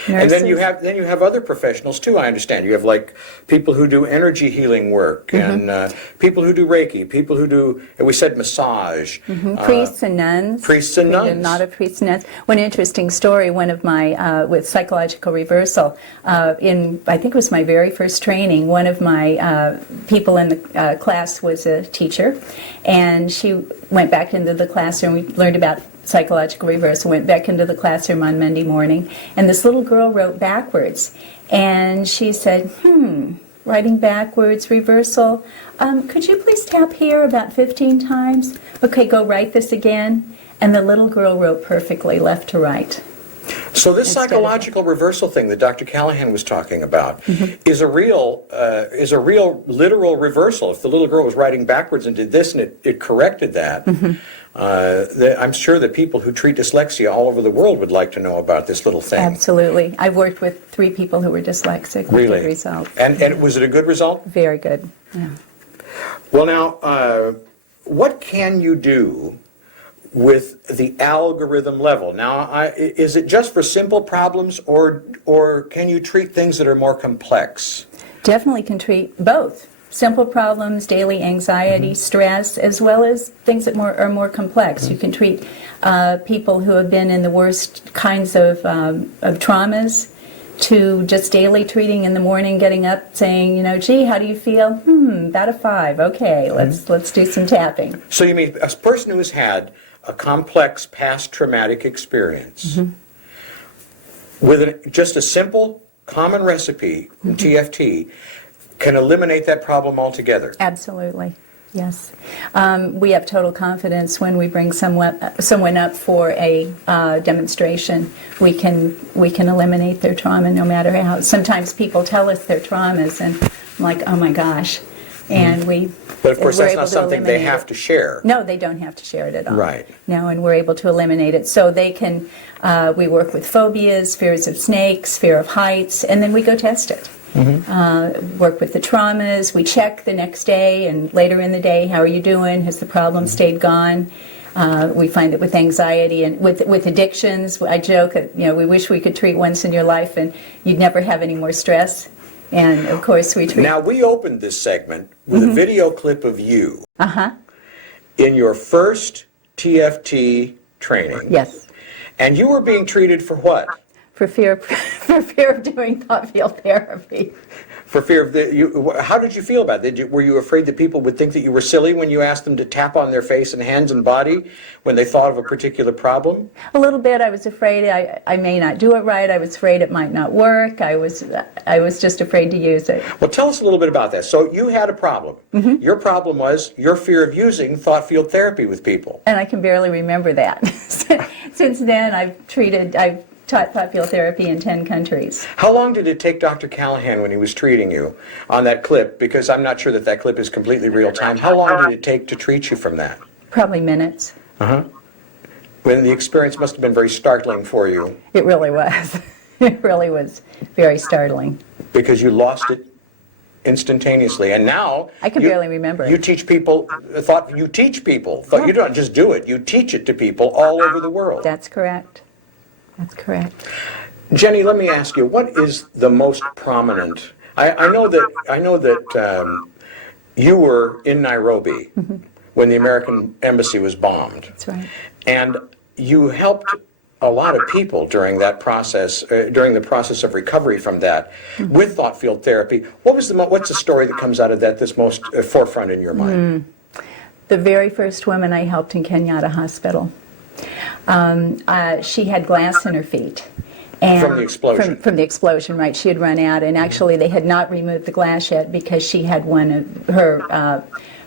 then you have other professionals too, I understand. You have like people who do energy healing work and people who do Reiki, people who do, we said massage. Priests and nuns. Priests and nuns. Not a priest and nuns. One interesting story, one of my, with psychological reversal, I think it was my very first training, one of my people in the class was a teacher, and she went back into the classroom. We learned about psychological reversal, went back into the classroom on Monday morning, and this little girl wrote backwards, and she said, writing backwards, reversal, could you please tap here about 15 times? Okay, go write this again. And the little girl wrote perfectly, left to right. So this psychological reversal thing that Dr. Callahan was talking about is a real literal reversal. If the little girl was writing backwards and did this and it corrected that, I'm sure that people who treat dyslexia all over the world would like to know about this little thing. Absolutely. I've worked with 3 people who were dyslexic. Really? With good results. And was it a good result? Very good, yeah. Well now, what can you do with the algorithm level? Now, is it just for simple problems, or can you treat things that are more complex? Definitely can treat both. Simple problems, daily anxiety, stress, as well as things that are more complex. You can treat people who have been in the worst kinds of traumas, to just daily treating in the morning, getting up, saying, gee, how do you feel? About a 5. Okay, let's do some tapping. So you mean a person who has had a complex past traumatic experience with just a simple common recipe in TFT can eliminate that problem altogether? Absolutely. Yes. We have total confidence when we bring someone up for a demonstration. We can eliminate their trauma no matter how. Sometimes people tell us their traumas and I'm like, oh my gosh, And we. But of course, we're that's able not to something they eliminate have it. to share. No, they don't have to share it at all. Right. No, and we're able to eliminate it. So they can, we work with phobias, fears of snakes, fear of heights, and then we go test it. Work with the traumas. We check the next day and later in the day, how are you doing? Has the problem stayed gone? We find that with anxiety and with addictions, I joke that, we wish we could treat once in your life and you'd never have any more stress. And of course we treat... Now, we opened this segment with a video clip of you in your first TFT training. Yes. And you were being treated for what? For fear of doing thought field therapy. For fear of how did you feel about it? Were you afraid that people would think that you were silly when you asked them to tap on their face and hands and body when they thought of a particular problem? A little bit. I was afraid I may not do it right. I was afraid it might not work. I was just afraid to use it. Well, tell us a little bit about that. So you had a problem. Your problem was your fear of using thought field therapy with people. And I can barely remember that. Since then, I've taught thought field therapy in 10 countries. How long did it take Dr. Kalahan when he was treating you on that clip? Because I'm not sure that clip is completely real time. How long did it take to treat you from that? Probably minutes. When the experience must have been very startling for you. It really was. It really was very startling. Because you lost it instantaneously, and now I can barely remember it. You teach people you don't just do it, you teach it to people all over the world. That's correct. That's correct. Jenny, let me ask you, what is the most prominent? I know that you were in Nairobi when the American embassy was bombed. That's right. And you helped a lot of people during that process, during the process of recovery from that, with thought field therapy. What's the story that comes out of that that's most forefront in your mind? The very first woman I helped in Kenyatta Hospital. She had glass in her feet. And from the explosion? From the explosion, right. She had run out, and actually they had not removed the glass yet because she had her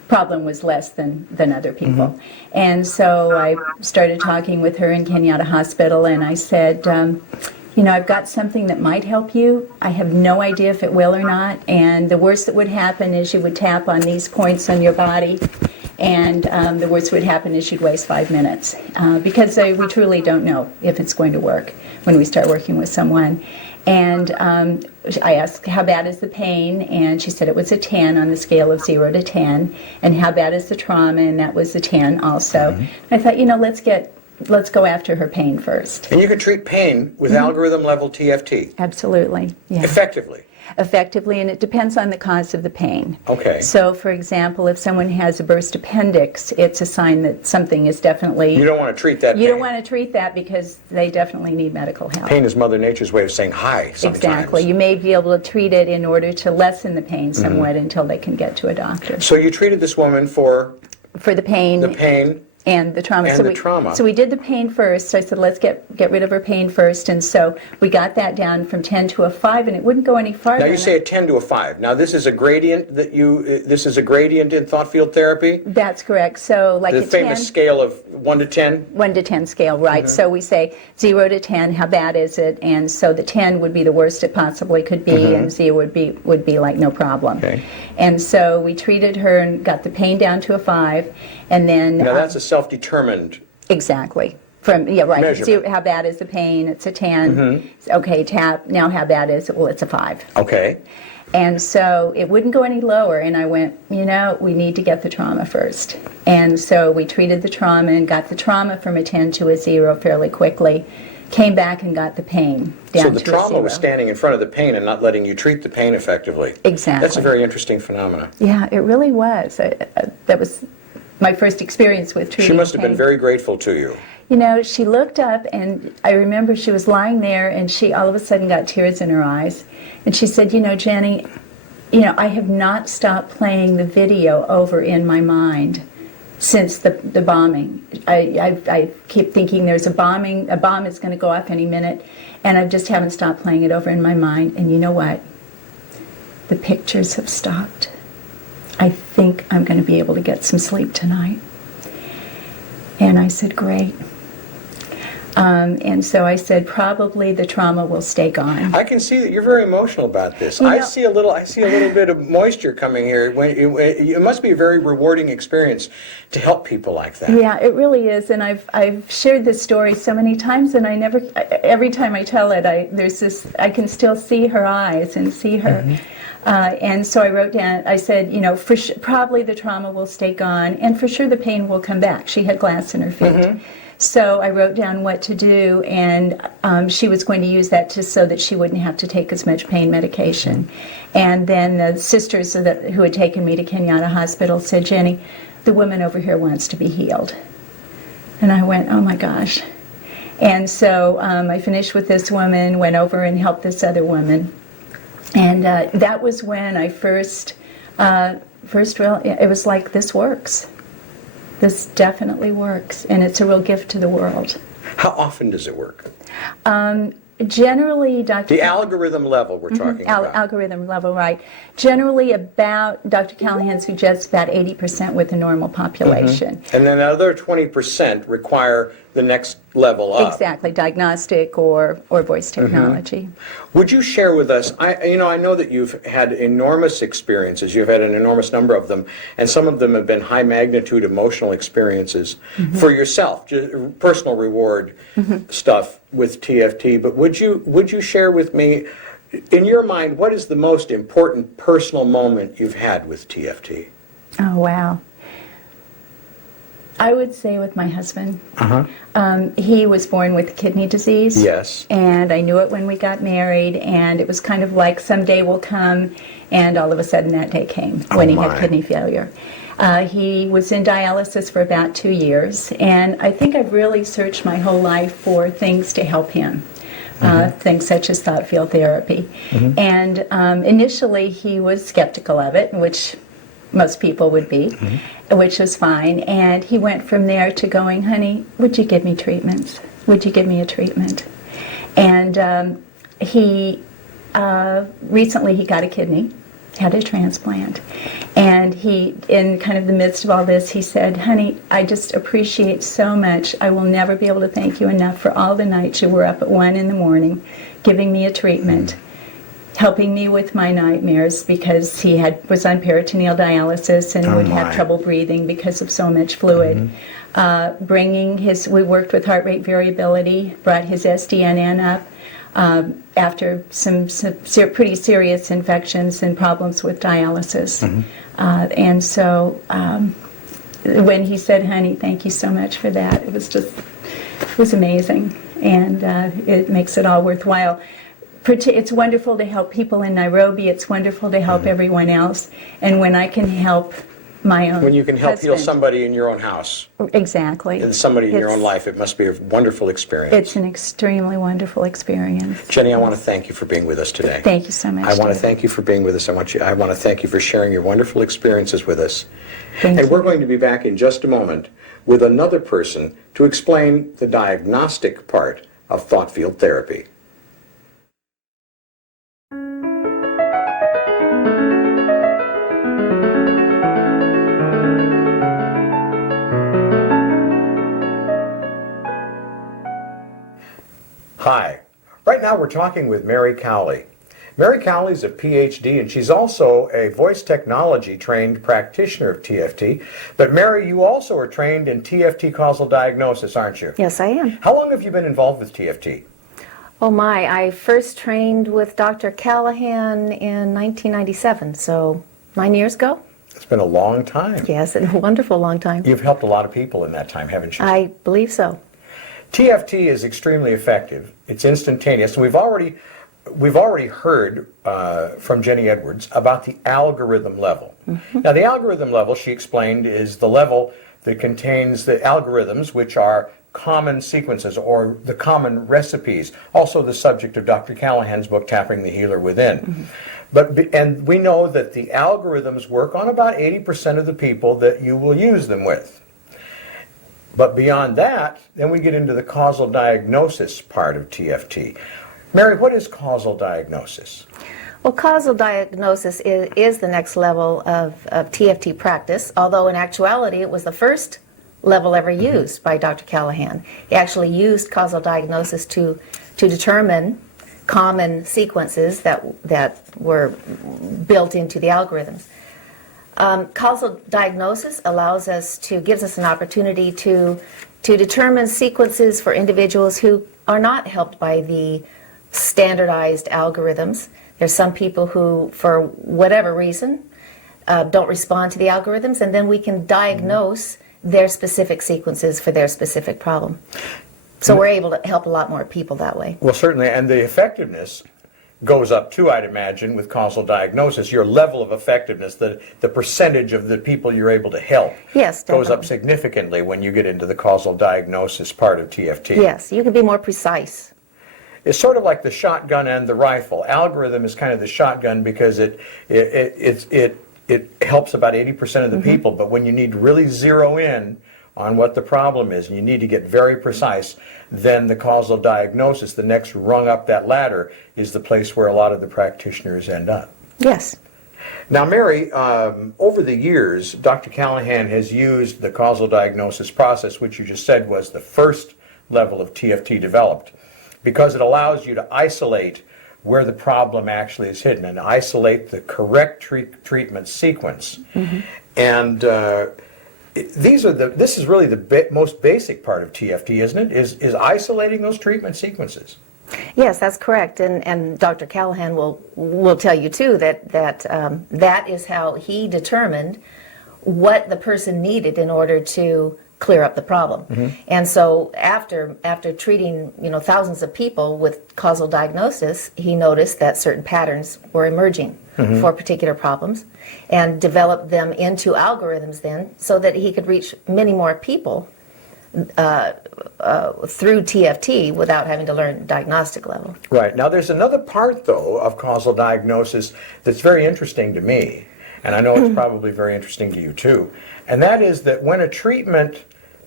problem was less than other people. And so I started talking with her in Kenyatta Hospital, and I said, I've got something that might help you. I have no idea if it will or not, and the worst that would happen is you would tap on these points on your body, and the worst would happen is you'd waste 5 minutes because we truly don't know if it's going to work when we start working with someone. And I asked, how bad is the pain? And she said it was a 10 on the scale of 0 to 10. And how bad is the trauma? And that was a 10 also. I thought, let's go after her pain first. And you can treat pain with algorithm level TFT? Absolutely, yeah. Effectively, and it depends on the cause of the pain. Okay. So, for example, if someone has a burst appendix, it's a sign that something is definitely... You don't want to treat that pain. You don't want to treat that because they definitely need medical help. Pain is Mother Nature's way of saying hi sometimes. Exactly. You may be able to treat it in order to lessen the pain somewhat until they can get to a doctor. So you treated this woman for the pain. The pain. And the trauma. Trauma. So we did the pain first. I said, let's get rid of her pain first. And so we got that down from 10 to a 5, and it wouldn't go any farther. Now you say a 10 to a 5. Now this is a gradient this is a gradient in thought field therapy? That's correct. So like the famous scale of 1 to 10? 1 to 10 scale, right. So we say 0 to 10, how bad is it? And so the 10 would be the worst it possibly could be, and 0 would be like no problem. Okay. And so we treated her and got the pain down to a 5, and then... Now that's a self-determined... Exactly. Right. Measurement. How bad is the pain? It's a 10. Okay, tap. Now how bad is it? Well, it's a 5. Okay. And so it wouldn't go any lower, and I went, we need to get the trauma first. And so we treated the trauma and got the trauma from a 10 to a 0 fairly quickly. Came back and got the pain down to a 0. So the trauma was standing in front of the pain and not letting you treat the pain effectively. Exactly. That's a very interesting phenomenon. Yeah, it really was. That was my first experience with treating She must have pain. been very grateful to you. She looked up, and I remember she was lying there, and she all of a sudden got tears in her eyes. And she said, Jenny, I have not stopped playing the video over in my mind since the bombing. I keep thinking there's a bomb is going to go off any minute, and I just haven't stopped playing it over in my mind. And you know what? The pictures have stopped. I think I'm going to be able to get some sleep tonight. And I said, great. And so I said, probably the trauma will stay gone. I can see that you're very emotional about this. I see a little bit of moisture coming here. It must be a very rewarding experience to help people like that. Yeah, it really is. And I've shared this story so many times, and every time I tell it, I can still see her eyes and see her. And so I wrote down, I said, probably the trauma will stay gone, and for sure the pain will come back. She had glass in her feet. So I wrote down what to do, and she was going to use that so that she wouldn't have to take as much pain medication. And then the sisters who had taken me to Kenyatta Hospital said, Jenny, the woman over here wants to be healed. And I went, oh my gosh. And so I finished with this woman, went over and helped this other woman. And that was when I first realized, it was like, this works. This definitely works, and it's a real gift to the world. How often does it work? Generally, The algorithm level we're talking about. Algorithm level, right. Generally, Dr. Callahan suggests about 80% with the normal population. And then another 20% require the next level up. Exactly, diagnostic or voice technology. Would you share with us, I know that you've had enormous experiences, you've had an enormous number of them, and some of them have been high magnitude emotional experiences for yourself, just personal reward stuff with TFT, but would you share with me, in your mind, what is the most important personal moment you've had with TFT? Oh, wow. I would say with my husband. He was born with kidney disease. Yes. And I knew it when we got married, and it was kind of like someday will come, and all of a sudden that day came when he had kidney failure. He was in dialysis for about 2 years, and I think I've really searched my whole life for things to help him. Things such as thought field therapy. And initially he was skeptical of it, which most people would be, which was fine. And he went from there to going, honey, would you give me treatments? Would you give me a treatment? And recently he got a kidney, had a transplant. And he, in kind of the midst of all this, he said, honey, I just appreciate so much. I will never be able to thank you enough for all the nights you were up at 1 in the morning giving me a treatment, helping me with my nightmares, because he was on peritoneal dialysis and would have trouble breathing because of so much fluid. We worked with heart rate variability, brought his SDNN up after some pretty serious infections and problems with dialysis. And so when he said, honey, thank you so much for that, it was amazing. And it makes it all worthwhile. It's wonderful to help people in Nairobi. It's wonderful to help everyone else. And when I can help my own When you can help husband, heal somebody in your own house. Exactly. And somebody in your own life, it must be a wonderful experience. It's an extremely wonderful experience. Jenny, I want to thank you for being with us today. Thank you so much. I want to David. thank you for being with us. I want to thank you for sharing your wonderful experiences with us. Thank And you. we're going to be back in just a moment with another person to explain the diagnostic part of thought field therapy. Hi. Right now we're talking with Meri Cowley. Meri Cowley is a PhD, and she's also a voice technology trained practitioner of TFT. But Meri, you also are trained in TFT causal diagnosis, aren't you? Yes, I am. How long have you been involved with TFT? Oh my, I first trained with Dr. Callahan in 1997, so 9 years ago. It's been a long time. Yes, a wonderful long time. You've helped a lot of people in that time, haven't you? I believe so. TFT is extremely effective. It's instantaneous. We've already heard from Jenny Edwards about the algorithm level. Now, the algorithm level, she explained, is the level that contains the algorithms, which are common sequences or the common recipes, also the subject of Dr. Callahan's book, Tapping the Healer Within. And we know that the algorithms work on about 80% of the people that you will use them with. But beyond that, then we get into the causal diagnosis part of TFT. Meri, what is causal diagnosis? Well, causal diagnosis is the next level of TFT practice, although in actuality it was the first level ever used by Dr. Calahan. He actually used causal diagnosis to determine common sequences that were built into the algorithms. Causal diagnosis gives us an opportunity to determine sequences for individuals who are not helped by the standardized algorithms. There's some people who, for whatever reason, don't respond to the algorithms, and then we can diagnose their specific sequences for their specific problem. So we're able to help a lot more people that way. Well, certainly, and the effectiveness goes up too, I'd imagine, with causal diagnosis. Your level of effectiveness, the percentage of the people you're able to help, yes, goes up significantly when you get into the causal diagnosis part of TFT. Yes, you can be more precise. It's sort of like the shotgun and the rifle. Algorithm is kind of the shotgun because it helps about 80% of the people, but when you need to really zero in on what the problem is, and you need to get very precise, then the causal diagnosis, the next rung up that ladder, is the place where a lot of the practitioners end up. Yes. Now, Mary, over the years, Dr. Calahan has used the causal diagnosis process, which you just said was the first level of TFT developed, because it allows you to isolate where the problem actually is hidden and isolate the correct treatment sequence. And this is really the most basic part of TFT, isn't it? Is isolating those treatment sequences. Yes, that's correct, and Dr. Calahan will tell you too that is how he determined what the person needed in order to clear up the problem. And so after treating thousands of people with causal diagnosis, he noticed that certain patterns were emerging for particular problems, and developed them into algorithms then so that he could reach many more people through TFT without having to learn diagnostic level. Right. Now there's another part though of causal diagnosis that's very interesting to me, and I know it's probably very interesting to you too, and that is that when a treatment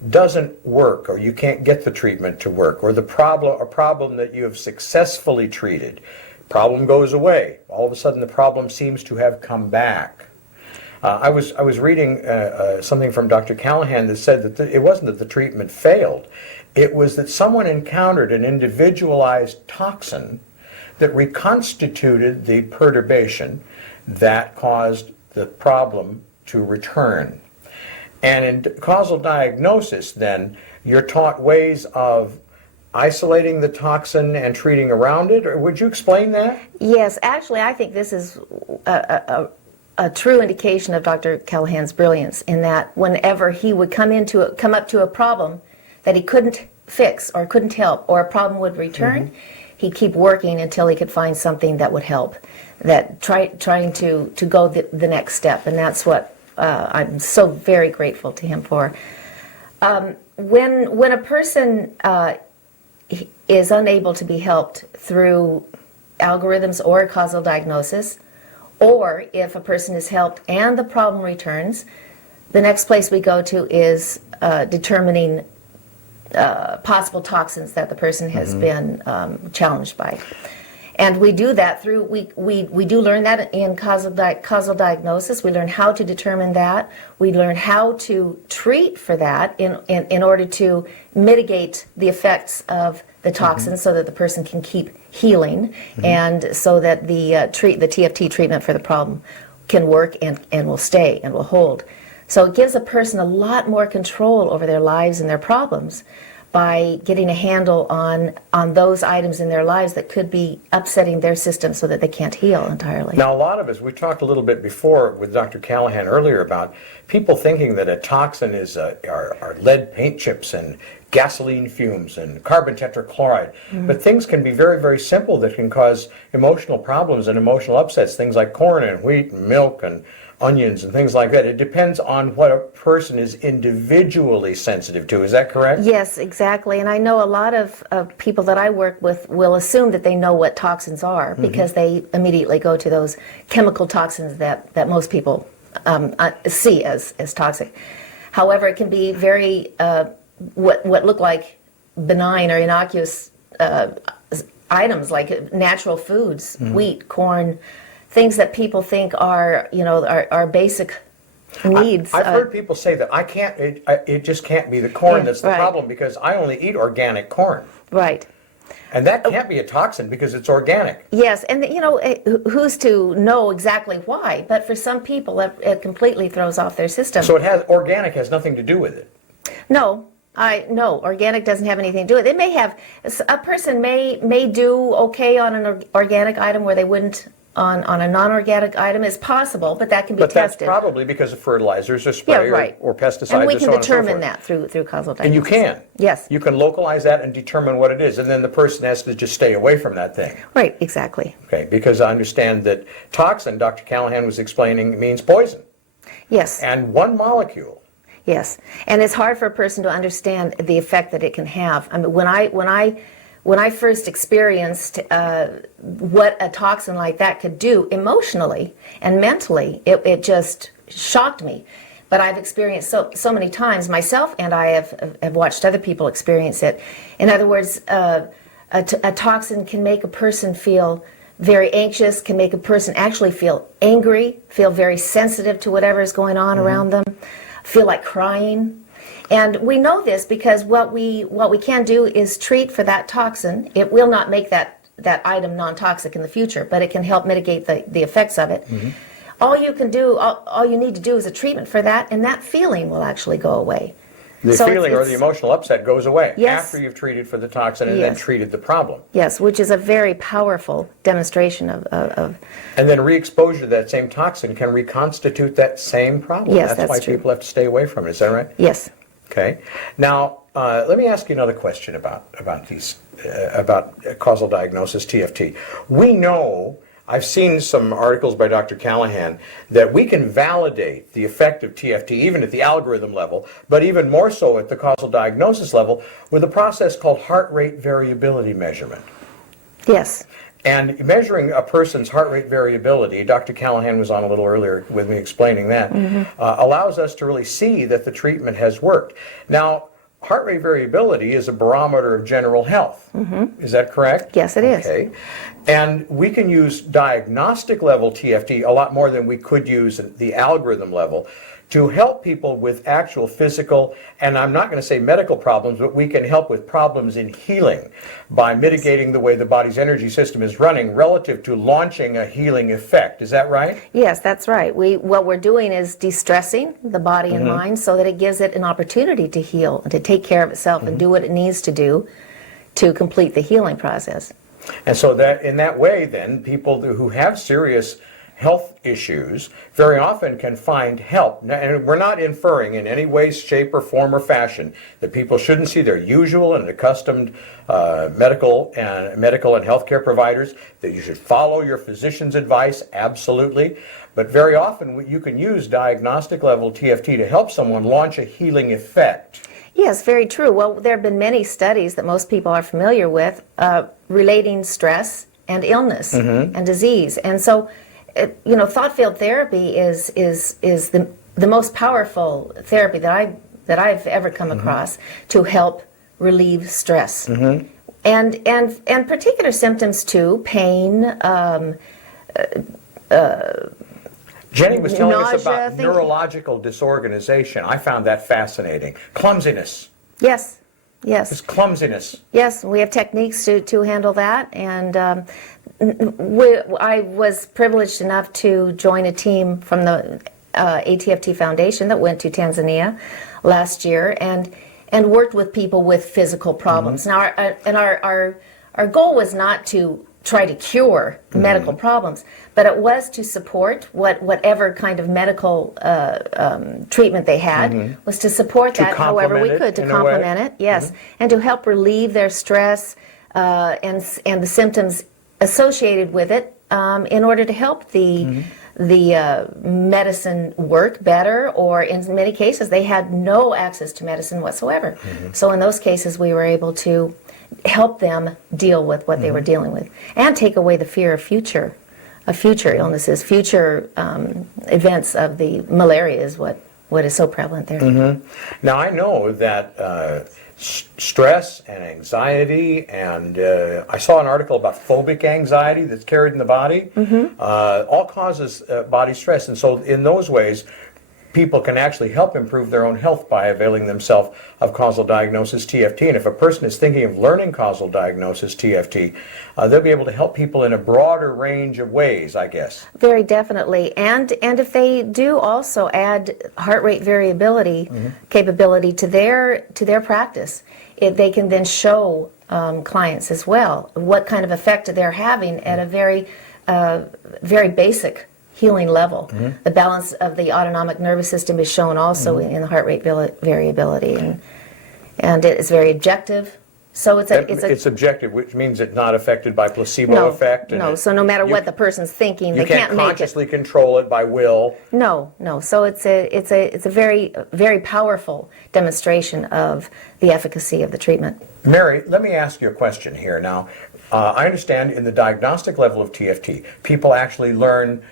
doesn't work, or you can't get the treatment to work, or a problem that you have successfully treated, problem goes away, all of a sudden the problem seems to have come back. I was reading something from Dr. Calahan that said that it wasn't that the treatment failed, it was that someone encountered an individualized toxin that reconstituted the perturbation that caused the problem to return. And in causal diagnosis, then, you're taught ways of isolating the toxin and treating around it, or would you explain that? Yes, actually, I think this is a true indication of Dr. Calahan's brilliance, in that whenever he would come up to a problem that he couldn't fix or couldn't help, or a problem would return, he'd keep working until he could find something that would help, that trying to go the next step, and that's what I'm so very grateful to him for. When a person is unable to be helped through algorithms or causal diagnosis, or if a person is helped and the problem returns, the next place we go to is determining possible toxins that the person has been challenged by. And we do that through, we do learn that in causal diagnosis. We learn how to determine that. We learn how to treat for that in order to mitigate the effects of the toxins so that the person can keep healing, and so that the TFT treatment for the problem can work and will stay and will hold. So it gives a person a lot more control over their lives and their problems by getting a handle on those items in their lives that could be upsetting their system so that they can't heal entirely. Now, a lot of us, we talked a little bit before with Dr. Calahan earlier about people thinking that a toxin is are lead paint chips and gasoline fumes and carbon tetrachloride. But things can be very, very simple that can cause emotional problems and emotional upsets, things like corn and wheat and milk and onions and things like that. It depends on what a person is individually sensitive to. Is that correct? Yes, exactly. And I know a lot of people that I work with will assume that they know what toxins are because they immediately go to those chemical toxins that most people see as toxic. However, it can be very, what look like benign or innocuous items like natural foods, wheat, corn, things that people think are, are basic needs. I've heard people say that I can't. It just can't be the corn that's the problem because I only eat organic corn. Right. And that can't be a toxin because it's organic. Yes, and you know, who's to know exactly why? But for some people, it completely throws off their system. So organic has nothing to do with it. No, organic doesn't have anything to do with it. It may have, a person may do okay on an organic item where they wouldn't on a non-organic item. Is possible, but that can be tested. But that's probably because of fertilizers or spray or pesticides. And we can so determine that through causal diagnosis. And you can. Yes. You can localize that and determine what it is, and then the person has to just stay away from that thing. Right, exactly. Okay, because I understand that toxin, Dr. Callahan was explaining, means poison. Yes. And one molecule. Yes, and it's hard for a person to understand the effect that it can have. I mean, when I first experienced what a toxin like that could do emotionally and mentally, it just shocked me. But I've experienced so many times myself, and I have watched other people experience it. In other words, a toxin can make a person feel very anxious, can make a person actually feel angry, feel very sensitive to whatever is going on around them, feel like crying. And we know this because what we can do is treat for that toxin. It will not make that item non-toxic in the future, but it can help mitigate the effects of it. All you need to do is a treatment for that, and that feeling will actually go away. The feeling or the emotional upset goes away yes. after you've treated for the toxin and then treated the problem. Yes, which is a very powerful demonstration of And then re-exposure to that same toxin can reconstitute that same problem. Yes, that's why true. people have to stay away from it. Is that right? Yes. Okay. Now, let me ask you another question about causal diagnosis, TFT. We know, I've seen some articles by Dr. Callahan, that we can validate the effect of TFT even at the algorithm level, but even more so at the causal diagnosis level with a process called heart rate variability measurement. Yes. And measuring a person's heart rate variability, Dr. Callahan was on a little earlier with me explaining that, allows us to really see that the treatment has worked. Now, heart rate variability is a barometer of general health. Is that correct? Yes, it is. Okay. And we can use diagnostic level TFT a lot more than we could use at the algorithm level to help people with actual physical, and I'm not going to say medical problems, but we can help with problems in healing by mitigating the way the body's energy system is running relative to launching a healing effect. Is that right? Yes, that's right. What we're doing is de-stressing the body and mind so that it gives it an opportunity to heal and to take care of itself and do what it needs to do to complete the healing process. And so that in that way, then, people who have serious health issues very often can find help. And we're not inferring in any way, shape, or form or fashion that people shouldn't see their usual and accustomed medical and healthcare providers, that you should follow your physician's advice, absolutely. But very often you can use diagnostic level TFT to help someone launch a healing effect. Yes, very true. Well, there have been many studies that most people are familiar with relating stress and illness and disease. And so thought-field therapy is the most powerful therapy that I've ever come across to help relieve stress and particular symptoms too, pain. Jenny was telling us nausea, about neurological disorganization. I found that fascinating. Clumsiness. Yes. Yes. It's clumsiness. Yes, we have techniques to handle that, and I was privileged enough to join a team from the ATFT Foundation that went to Tanzania last year and worked with people with physical problems. Now, our goal was not to try to cure medical problems, but it was to support whatever kind of medical treatment they had, was to support that however we could, to complement it, yes, and to help relieve their stress and the symptoms associated with it in order to help the medicine work better, or in many cases they had no access to medicine whatsoever. So in those cases we were able to help them deal with what they were dealing with and take away the fear of future illnesses, future events of the malaria is what is so prevalent there. Now I know that stress and anxiety, and I saw an article about phobic anxiety that's carried in the body, all causes body stress, and so in those ways people can actually help improve their own health by availing themselves of causal diagnosis TFT. And if a person is thinking of learning causal diagnosis TFT, they'll be able to help people in a broader range of ways, I guess. Very definitely. And if they do also add heart rate variability capability to their practice, they can then show clients as well what kind of effect they're having at a very basic healing level. The balance of the autonomic nervous system is shown also in the heart rate variability, and it is very objective. So it's objective, which means it's not affected by placebo effect. No. So no matter what the person's thinking, they can't make it. You can't consciously control it by will. No. So it's a very powerful demonstration of the efficacy of the treatment. Mary, let me ask you a question here now. I understand in the diagnostic level of TFT, people actually learn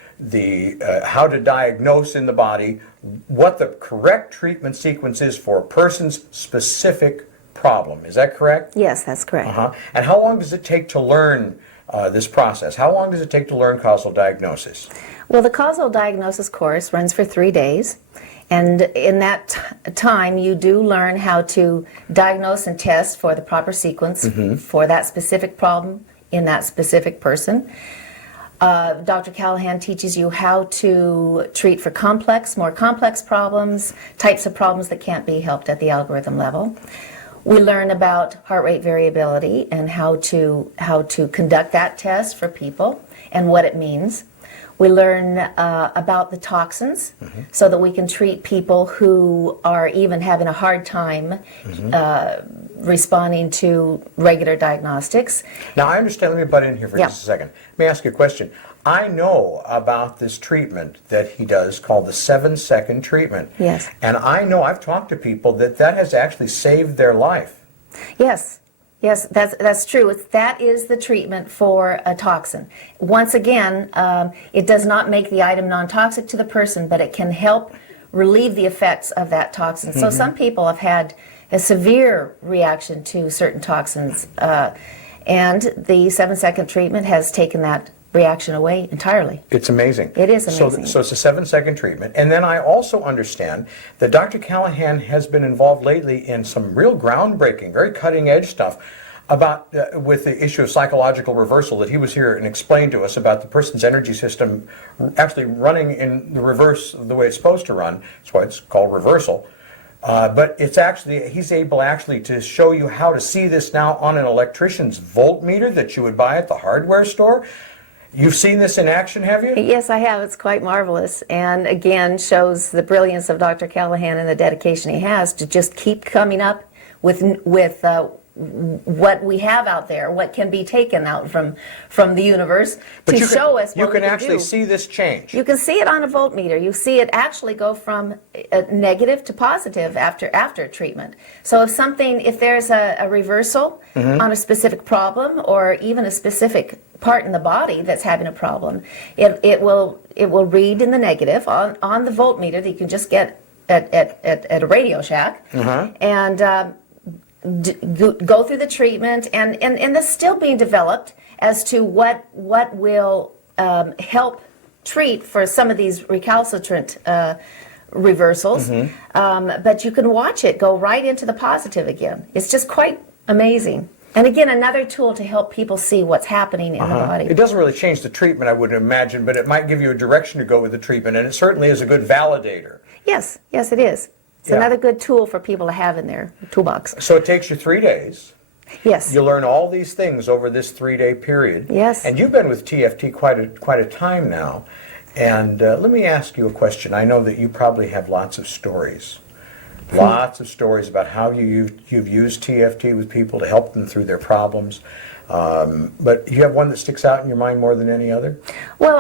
how to diagnose in the body what the correct treatment sequence is for a person's specific problem. Is that correct? Yes, that's correct. And how long does it take to learn this process? How long does it take to learn causal diagnosis? Well, the causal diagnosis course runs for 3 days. And in that time, you do learn how to diagnose and test for the proper sequence for that specific problem in that specific person. Dr. Kalahan teaches you how to treat for more complex problems, types of problems that can't be helped at the algorithm level. We learn about heart rate variability and how to conduct that test for people and what it means. We learn about the toxins so that we can treat people who are even having a hard time responding to regular diagnostics. Now, I understand. Let me butt in here for just a second. Let me ask you a question. I know about this treatment that he does called the 7-second treatment. Yes. And I know, I've talked to people that has actually saved their life. Yes. Yes, that's true. That is the treatment for a toxin. Once again, it does not make the item non-toxic to the person, but it can help relieve the effects of that toxin. So some people have had a severe reaction to certain toxins, and the 7-second treatment has taken that reaction away entirely. It's amazing. It is amazing. So it's a 7-second treatment. And then I also understand that Dr. Kalahan has been involved lately in some real groundbreaking, very cutting-edge stuff about with the issue of psychological reversal, that he was here and explained to us about the person's energy system actually running in the reverse of the way it's supposed to run. That's why it's called reversal. But it's actually, he's able actually to show you how to see this now on an electrician's voltmeter that you would buy at the hardware store. You've seen this in action, have you? Yes, I have. It's quite marvelous, and again shows the brilliance of Dr. Kalahan and the dedication he has to just keep coming up with what we have out there, what can be taken out from the universe to show us what you can we actually do. see this change. You can see it on a voltmeter. You see it actually go from negative to positive after treatment. So if there's a reversal on a specific problem or even a specific part in the body that's having a problem, it will read in the negative on the voltmeter that you can just get at a Radio Shack, and go through the treatment, and that's still being developed as to what will help treat for some of these recalcitrant reversals. But you can watch it go right into the positive again. It's just quite amazing. And again, another tool to help people see what's happening in the body. It doesn't really change the treatment, I would imagine, but it might give you a direction to go with the treatment, and it certainly is a good validator. Yes, it is. It's another good tool for people to have in their toolbox. So it takes you 3 days. Yes. You learn all these things over this 3-day period. Yes. And you've been with TFT quite a time now. And let me ask you a question. I know that you probably have lots of stories. Lots of stories about how you've used TFT with people to help them through their problems. But you have one that sticks out in your mind more than any other? Well,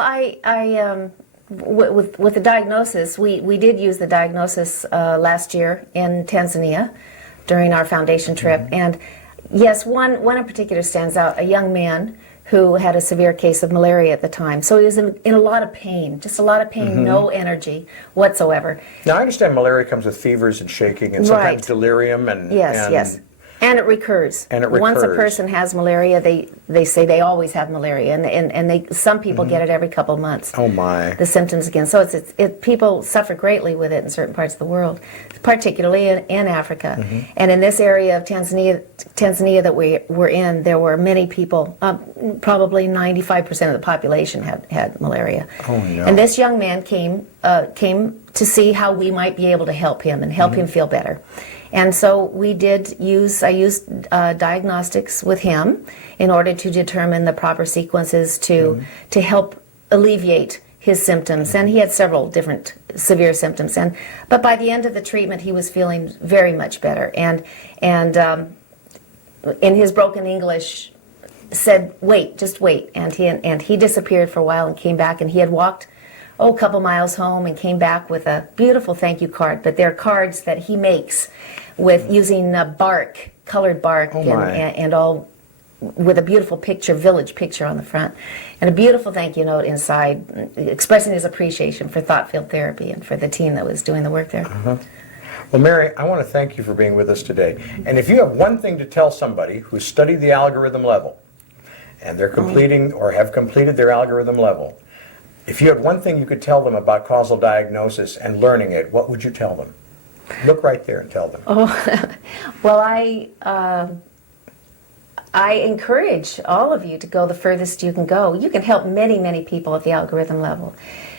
with the diagnosis, we did use the diagnosis last year in Tanzania during our foundation trip. And yes, one in particular stands out, a young man who had a severe case of malaria at the time. So he was in a lot of pain, just a lot of pain, no energy whatsoever. Now, I understand malaria comes with fevers and shaking and sometimes delirium. And yes. And it recurs. And it recurs. Once a person has malaria, they say they always have malaria, and some people get it every couple of months. Oh my! The symptoms again. So people suffer greatly with it in certain parts of the world, particularly in Africa. And in this area of Tanzania that we're in, there were many people. Probably 95% of the population had malaria. Oh no! And this young man came to see how we might be able to help him and help him feel better. And so I used diagnostics with him in order to determine the proper sequences to help alleviate his symptoms. And he had several different severe symptoms. But by the end of the treatment, he was feeling very much better. And in his broken English, said, "Wait, just wait." And he disappeared for a while and came back, and he had walked a couple miles home and came back with a beautiful thank you card. But they're cards that he makes with using bark, colored bark, and all with a beautiful picture, village picture on the front, and a beautiful thank you note inside expressing his appreciation for thought field therapy and for the team that was doing the work there. Well, Mary, I want to thank you for being with us today. And if you have one thing to tell somebody who's studied the algorithm level and they're completing or have completed their algorithm level, if you had one thing you could tell them about causal diagnosis and learning it, what would you tell them? Look right there and tell them. Well, I encourage all of you to go the furthest you can go. You can help many, many people at the algorithm level.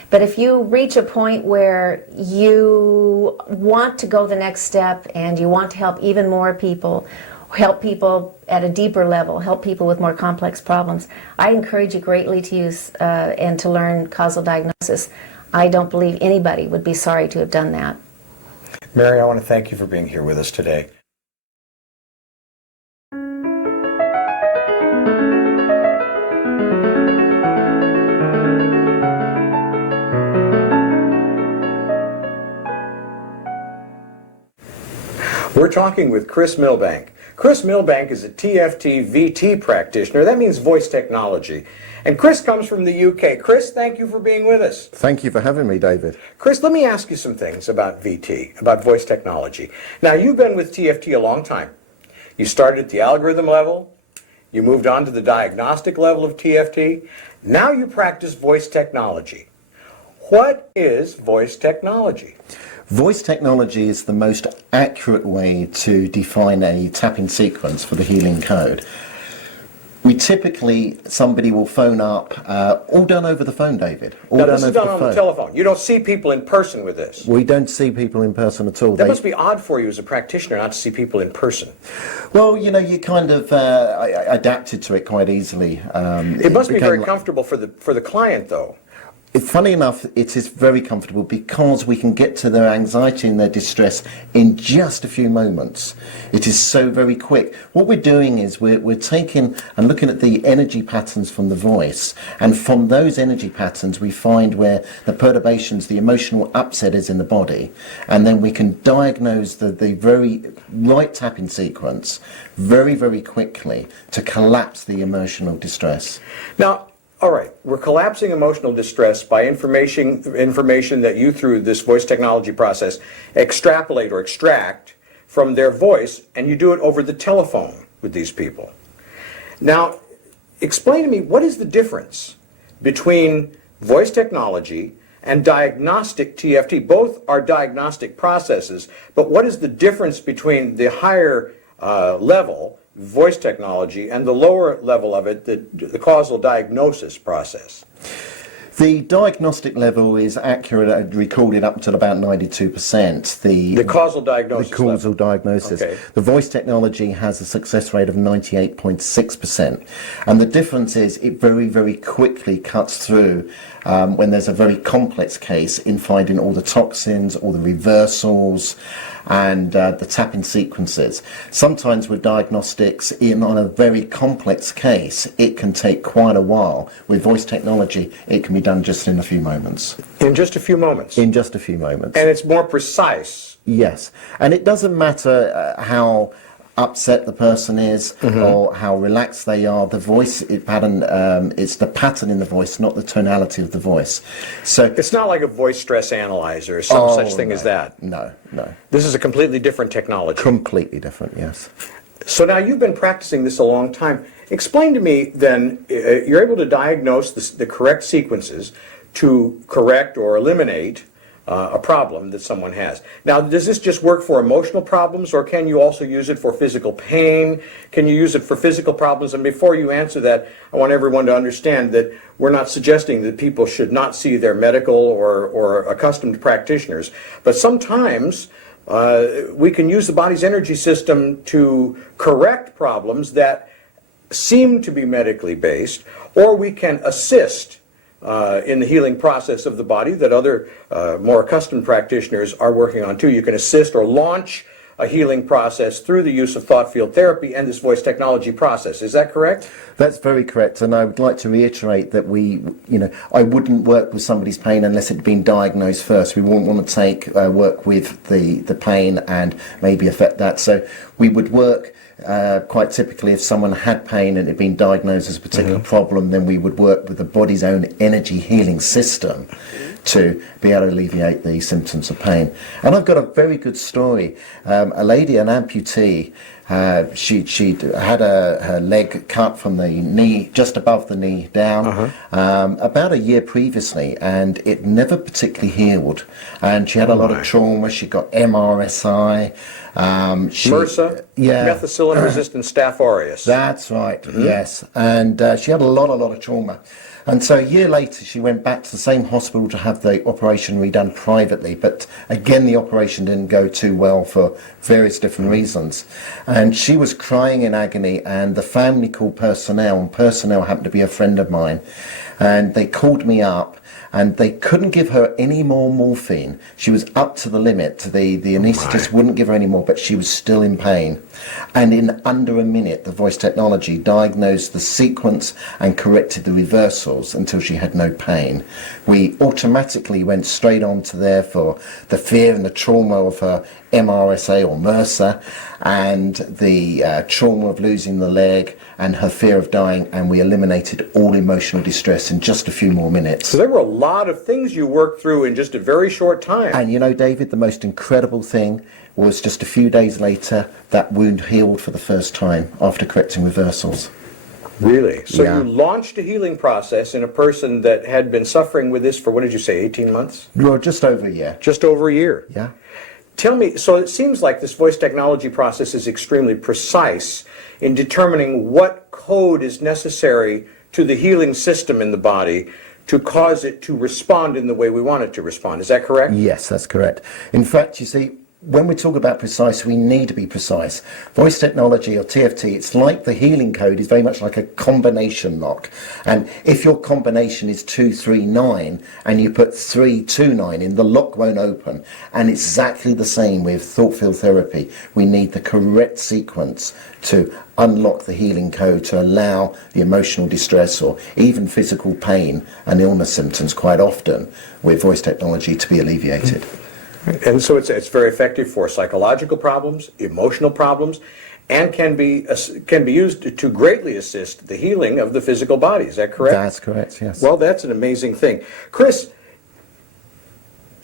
But if you reach a point where you want to go the next step and you want to help even more people, help people at a deeper level, help people with more complex problems, I encourage you greatly to use and to learn causal diagnosis. I don't believe anybody would be sorry to have done that. Mary, I want to thank you for being here with us today. We're talking with Chris Milbank. Chris Milbank is a TFT VT practitioner. That means voice technology. And Chris comes from the UK. Chris, thank you for being with us. Thank you for having me, David. Chris, let me ask you some things about VT, about voice technology. Now, you've been with TFT a long time. You started at the algorithm level. You moved on to the diagnostic level of TFT. Now you practice voice technology. What is voice technology? Voice technology is the most accurate way to define a tapping sequence for the healing code. We typically, somebody will phone up, all done over the phone, David. Now, this is done on the telephone. You don't see people in person with this. We don't see people in person at all. That must be odd for you as a practitioner not to see people in person. Well, you know, you kind of adapted to it quite easily. It must be very comfortable for the client, though. Funny enough, it is very comfortable because we can get to their anxiety and their distress in just a few moments. It is so very quick. What we're doing is we're taking and looking at the energy patterns from the voice, and from those energy patterns we find where the perturbations, the emotional upset is in the body, and then we can diagnose the very right tapping sequence very, very quickly to collapse the emotional distress. Now, all right, we're collapsing emotional distress by information that you, through this voice technology process, extrapolate or extract from their voice, and you do it over the telephone with these people. Now, explain to me, what is the difference between voice technology and diagnostic TFT? Both are diagnostic processes, but what is the difference between the higher level voice technology and the lower level of it, the causal diagnosis process? The diagnostic level is accurate, recorded up to about 92%. The causal diagnosis. The causal diagnosis. Okay. The voice technology has a success rate of 98.6%. And the difference is it very, very quickly cuts through when there's a very complex case in finding all the toxins, all the reversals, and the tapping sequences. Sometimes with diagnostics, on a very complex case, it can take quite a while. With voice technology, it can be done just in a few moments. In just a few moments? In just a few moments. And it's more precise? Yes. And it doesn't matter how upset the person is or how relaxed they are. The voice pattern, it's the pattern in the voice, not the tonality of the voice. So it's not like a voice stress analyzer or some such thing as that. No, no. This is a completely different technology. Completely different, yes. So now you've been practicing this a long time. Explain to me then, you're able to diagnose the correct sequences to correct or eliminate a problem that someone has. Now, does this just work for emotional problems, or can you also use it for physical pain? Can you use it for physical problems? And before you answer that, I want everyone to understand that we're not suggesting that people should not see their medical or accustomed practitioners, but sometimes we can use the body's energy system to correct problems that seem to be medically based, or we can assist in the healing process of the body that other more accustomed practitioners are working on too. You can assist or launch a healing process through the use of thought field therapy and this voice technology process. Is that correct? That's very correct, and I would like to reiterate that I wouldn't work with somebody's pain unless it had been diagnosed first. We wouldn't want to work with the pain and maybe affect that. So we would work quite typically if someone had pain and it had been diagnosed as a particular problem, then we would work with the body's own energy healing system to be able to alleviate the symptoms of pain. And I've got a very good story. A lady, an amputee, she'd had her leg cut from the knee, just above the knee down, about a year previously, and it never particularly healed. And she had a lot of trauma. She got MRSI. MRSA? Yeah. Methicillin-resistant Staph aureus. That's right, yes. And she had a lot of trauma. And so a year later, she went back to the same hospital to have the operation redone privately. But again, the operation didn't go too well for various different reasons. And she was crying in agony, and the family called personnel, and personnel happened to be a friend of mine. And they called me up, and they couldn't give her any more morphine. She was up to the limit. The anaesthetist wouldn't give her any more, but she was still in pain. And in under a minute, the voice technology diagnosed the sequence and corrected the reversals until she had no pain. We automatically went straight on to there for the fear and the trauma of her MRSA or MRSA, and the trauma of losing the leg and her fear of dying, and we eliminated all emotional distress in just a few more minutes. So there were a lot of things you worked through in just a very short time. And you know, David, the most incredible thing was just a few days later, that wound healed for the first time after correcting reversals. Really? So you launched a healing process in a person that had been suffering with this for, what did you say, 18 months? Well, just over a year. Just over a year? Yeah. Tell me, so it seems like this voice technology process is extremely precise in determining what code is necessary to the healing system in the body to cause it to respond in the way we want it to respond. Is that correct? Yes, that's correct. In fact, you see, when we talk about precise, we need to be precise. Voice technology, or TFT, it's like the healing code is very much like a combination lock. And if your combination is 239 and you put 329 in, the lock won't open. And it's exactly the same with thought field therapy. We need the correct sequence to unlock the healing code to allow the emotional distress or even physical pain and illness symptoms quite often with voice technology to be alleviated. And so it's very effective for psychological problems, emotional problems, and can be used to greatly assist the healing of the physical body. Is that correct? That's correct, yes. Well, that's an amazing thing. Chris,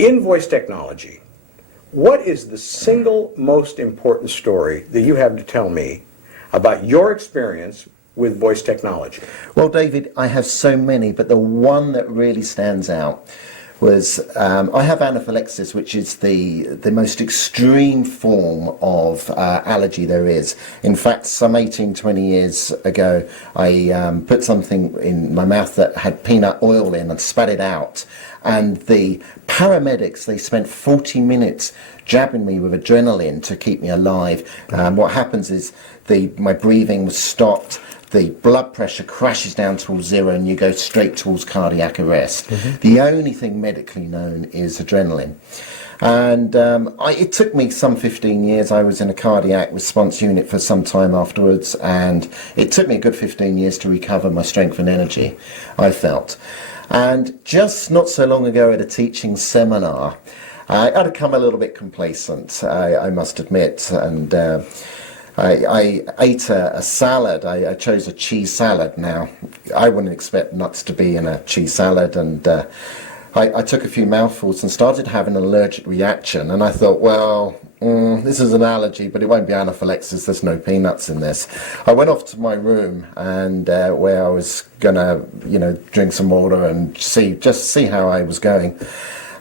in voice technology, what is the single most important story that you have to tell me about your experience with voice technology? Well, David, I have so many, but the one that really stands out was I have anaphylaxis, which is the most extreme form of allergy there is. In fact, some 18, 20 years ago, I put something in my mouth that had peanut oil in and spat it out. And the paramedics, they spent 40 minutes jabbing me with adrenaline to keep me alive. What happens is my breathing was stopped. The blood pressure crashes down towards zero and you go straight towards cardiac arrest. The only thing medically known is adrenaline. And it took me some 15 years. I was in a cardiac response unit for some time afterwards, and it took me a good 15 years to recover my strength and energy, I felt. And just not so long ago at a teaching seminar, I'd become a little bit complacent, I must admit, and I ate a salad. I chose a cheese salad. Now, I wouldn't expect nuts to be in a cheese salad, and I took a few mouthfuls and started having an allergic reaction, and I thought, well, this is an allergy, but it won't be anaphylaxis. There's no peanuts in this. I went off to my room and where I was gonna, drink some water and just see how I was going.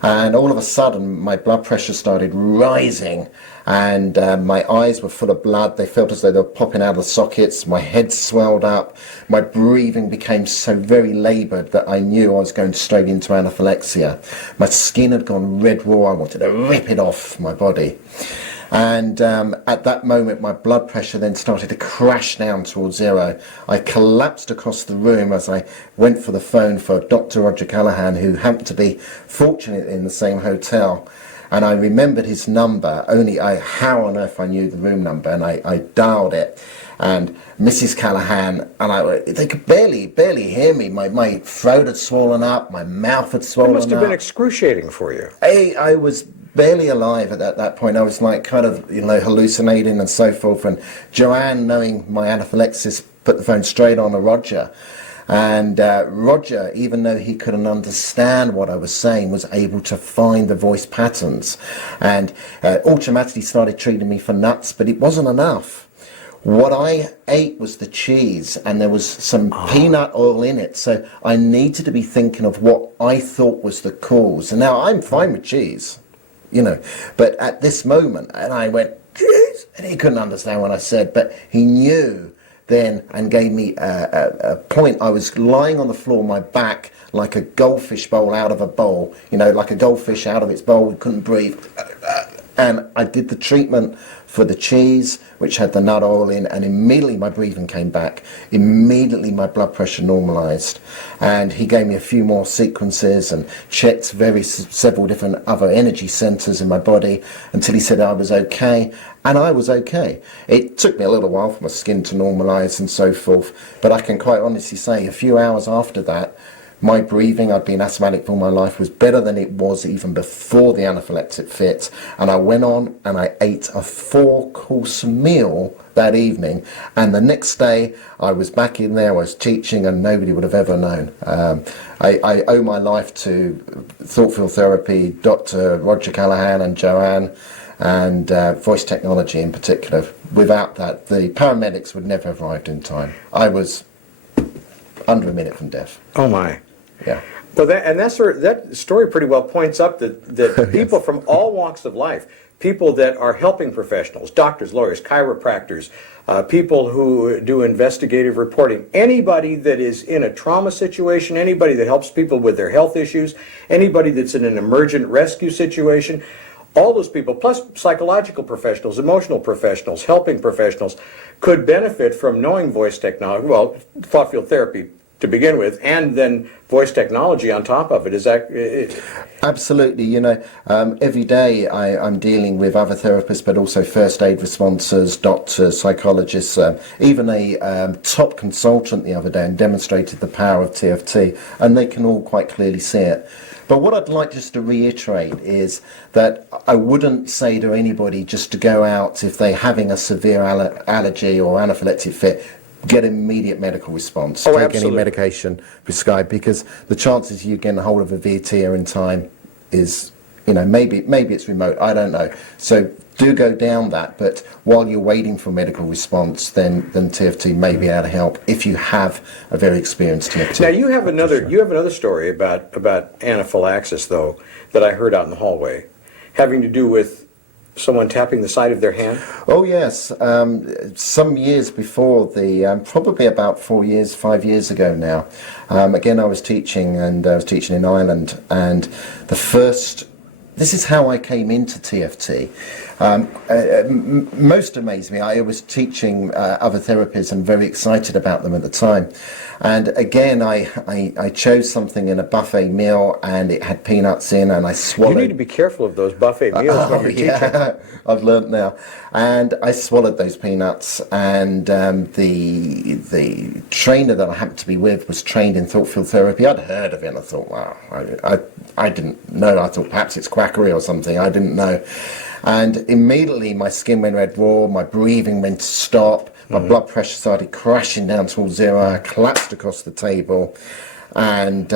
And all of a sudden, my blood pressure started rising, and my eyes were full of blood. They felt as though they were popping out of the sockets. My head swelled up. My breathing became so very laboured that I knew I was going straight into anaphylexia. My skin had gone red raw. I wanted to rip it off my body. And at that moment, my blood pressure then started to crash down towards zero. I collapsed across the room as I went for the phone for Dr. Roджър Калахан, who happened to be fortunate in the same hotel. And I remembered his number, how on earth I knew the room number, and I dialed it. And Mrs. Callaghan, and they could barely hear me. My throat had swollen up, my mouth had swollen up. It must have been excruciating for you. I was barely alive at that point. I was like kind of, hallucinating and so forth. And Joanne, knowing my anaphylaxis, put the phone straight on to Roger. And Roger, even though he couldn't understand what I was saying, was able to find the voice patterns. And automatically started treating me for nuts, but it wasn't enough. What I ate was the cheese, and there was some peanut oil in it, so I needed to be thinking of what I thought was the cause. And now I'm fine with cheese, but at this moment, and I went, cheese, and he couldn't understand what I said, but he knew then and gave me a point. I was lying on the floor, my back, like a goldfish bowl out of a bowl, like a goldfish out of its bowl, couldn't breathe. And I did the treatment for the cheese, which had the nut oil in, and immediately my breathing came back. Immediately my blood pressure normalised. And he gave me a few more sequences and checked several different other energy centres in my body until he said I was okay. And I was okay. It took me a little while for my skin to normalise and so forth, but I can quite honestly say a few hours after that, my breathing, I'd been asthmatic for all my life, was better than it was even before the anaphylactic fit. And I went on and I ate a 4-course meal that evening. And the next day, I was back in there, I was teaching, and nobody would have ever known. I owe my life to thought field therapy, Dr. Roджър Калахан and Joanne, and voice technology in particular. Without that, the paramedics would never have arrived in time. I was under a minute from death. Oh my. Yeah. Well, that story pretty well points up that people from all walks of life, people that are helping professionals, doctors, lawyers, chiropractors, people who do investigative reporting, anybody that is in a trauma situation, anybody that helps people with their health issues, anybody that's in an emergent rescue situation, all those people, plus psychological professionals, emotional professionals, helping professionals, could benefit from knowing voice technology, well, thought field therapy to begin with, and then voice technology on top of it. Is that... Absolutely. Every day I'm dealing with other therapists, but also first aid responders, doctors, psychologists, even a top consultant the other day, and demonstrated the power of TFT, and they can all quite clearly see it. But what I'd like just to reiterate is that I wouldn't say to anybody just to go out if they're having a severe allergy or anaphylactic fit, get immediate medical response. Take absolutely. Any medication prescribed, because the chances you getting a hold of a VT in time is, maybe it's remote, I don't know. So do go down that, but while you're waiting for medical response, then TFT may be able to help if you have a very experienced TFT. Now you have another story about anaphylaxis though that I heard out in the hallway, having to do with someone tapping the side of their hand. Oh yes, some years before probably about 5 years ago now. Again, I was teaching, and I was teaching in Ireland, and this is how I came into TFT. Most amazed me, I was teaching other therapies and very excited about them at the time. And again, I chose something in a buffet meal, and it had peanuts in, and I swallowed... You need to be careful of those buffet meals when you're teaching. I've learnt now. And I swallowed those peanuts, and the trainer that I happened to be with was trained in thought field therapy. I'd heard of it, and I thought, wow, I didn't know. I thought perhaps it's quackery or something. I didn't know. And immediately my skin went red raw, my breathing went to stop, my blood pressure started crashing down towards zero, I collapsed across the table, and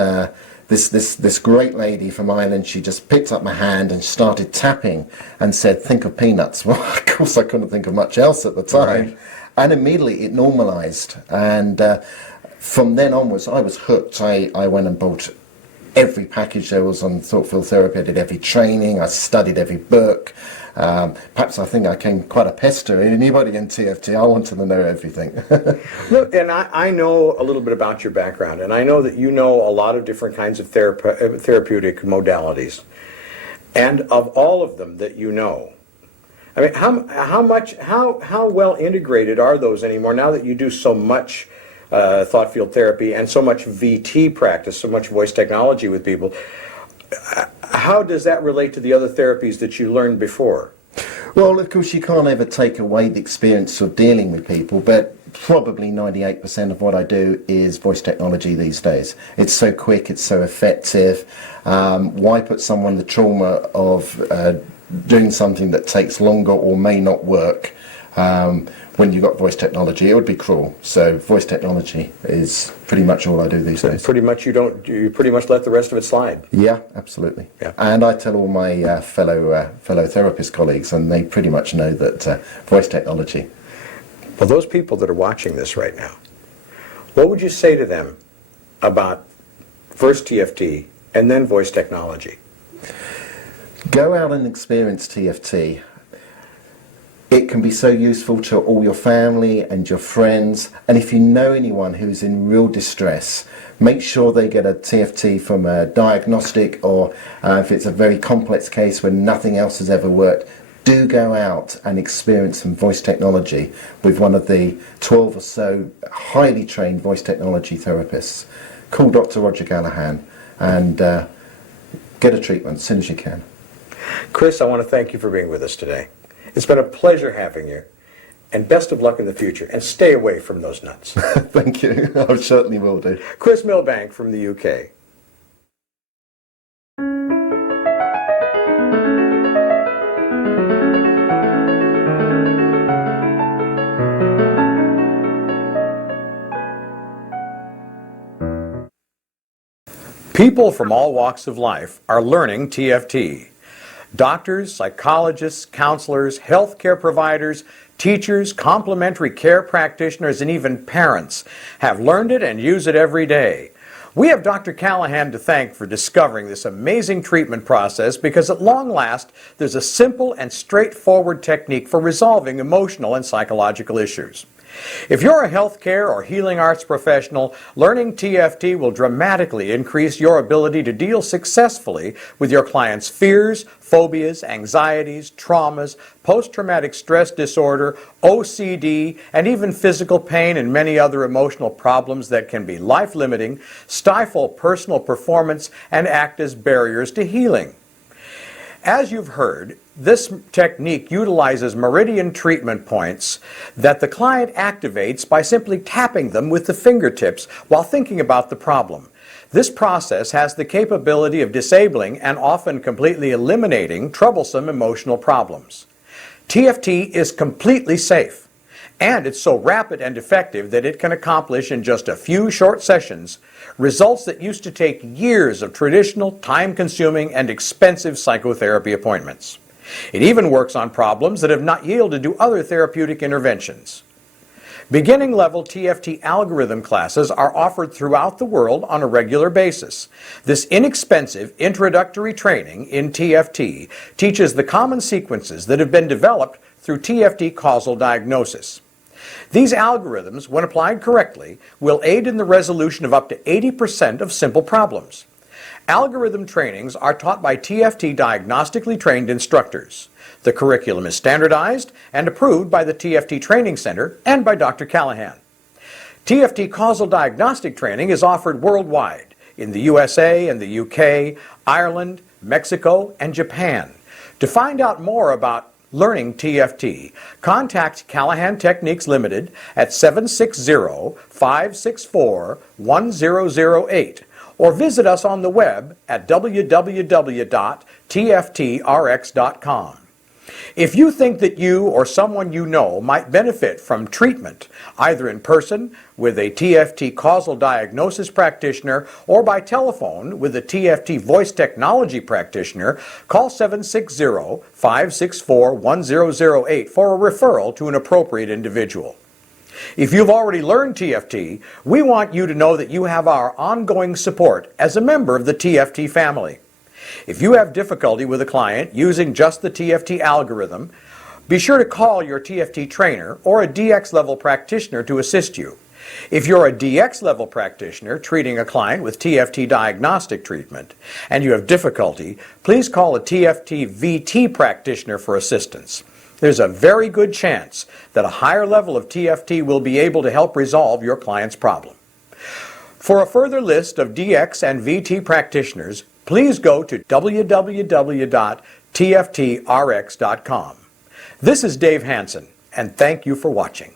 this great lady from Ireland, she just picked up my hand and started tapping and said, think of peanuts. Well, of course I couldn't think of much else at the time. Right. And immediately it normalized. And from then onwards, I was hooked. I went and bought every package there was on thought field therapy. I did every training. I studied every book. Perhaps I think I came quite a pester. Anybody in TFT, I wanted to know everything. Look, and I know a little bit about your background, and I know that you know a lot of different kinds of therapeutic modalities. And of all of them that you know, I mean, how well integrated are those anymore now that you do so much thought field therapy and so much VT practice, so much voice technology with people? How does that relate to the other therapies that you learned before? Well, of course, you can't ever take away the experience of dealing with people, but probably 98% of what I do is voice technology these days. It's so quick, it's so effective. Why put someone the trauma of doing something that takes longer or may not work when you've got voice technology? It would be cruel. So voice technology is pretty much all I do these days. Pretty much you pretty much let the rest of it slide. Yeah, absolutely. Yeah. And I tell all my fellow therapist colleagues, and they pretty much know that voice technology. Well, those people that are watching this right now, what would you say to them about first TFT and then voice technology? Go out and experience TFT. It can be so useful to all your family and your friends, and if you know anyone who's in real distress, make sure they get a TFT from a diagnostic, or if it's a very complex case where nothing else has ever worked, do go out and experience some voice technology with one of the 12 or so highly trained voice technology therapists. Call Dr. Roджър Калахан and get a treatment as soon as you can. Chris, I want to thank you for being with us today. It's been a pleasure having you, and best of luck in the future, and stay away from those nuts. Thank you. I certainly will do. Chris Milbank from the UK. People from all walks of life are learning TFT. Doctors, psychologists, counselors, healthcare providers, teachers, complementary care practitioners, and even parents have learned it and use it every day. We have Dr. Kalahan to thank for discovering this amazing treatment process, because at long last, there's a simple and straightforward technique for resolving emotional and psychological issues. If you're a healthcare or healing arts professional, learning TFT will dramatically increase your ability to deal successfully with your clients' fears, phobias, anxieties, traumas, post-traumatic stress disorder, OCD, and even physical pain and many other emotional problems that can be life-limiting, stifle personal performance, and act as barriers to healing. As you've heard, this technique utilizes meridian treatment points that the client activates by simply tapping them with the fingertips while thinking about the problem. This process has the capability of disabling and often completely eliminating troublesome emotional problems. TFT is completely safe, and it's so rapid and effective that it can accomplish in just a few short sessions results that used to take years of traditional, time-consuming, and expensive psychotherapy appointments. It even works on problems that have not yielded to other therapeutic interventions. Beginning level TFT algorithm classes are offered throughout the world on a regular basis. This inexpensive introductory training in TFT teaches the common sequences that have been developed through TFT causal diagnosis. These algorithms, when applied correctly, will aid in the resolution of up to 80% of simple problems. Algorithm trainings are taught by TFT diagnostically trained instructors. The curriculum is standardized and approved by the TFT Training Center and by Dr. Kalahan. TFT causal diagnostic training is offered worldwide in the USA and the UK, Ireland, Mexico, and Japan. To find out more about learning TFT, contact Kalahan Techniques Limited at 760-564-1008 or visit us on the web at www.tftrx.com. If you think that you or someone you know might benefit from treatment, either in person with a TFT causal diagnosis practitioner or by telephone with a TFT voice technology practitioner, call 760-564-1008 for a referral to an appropriate individual. If you've already learned TFT, we want you to know that you have our ongoing support as a member of the TFT family. If you have difficulty with a client using just the TFT algorithm, be sure to call your TFT trainer or a DX level practitioner to assist you. If you're a DX level practitioner treating a client with TFT diagnostic treatment and you have difficulty, please call a TFT VT practitioner for assistance. There's a very good chance that a higher level of TFT will be able to help resolve your client's problem. For a further list of DX and VT practitioners, please go to www.tftrx.com. This is Dave Hansen, and thank you for watching.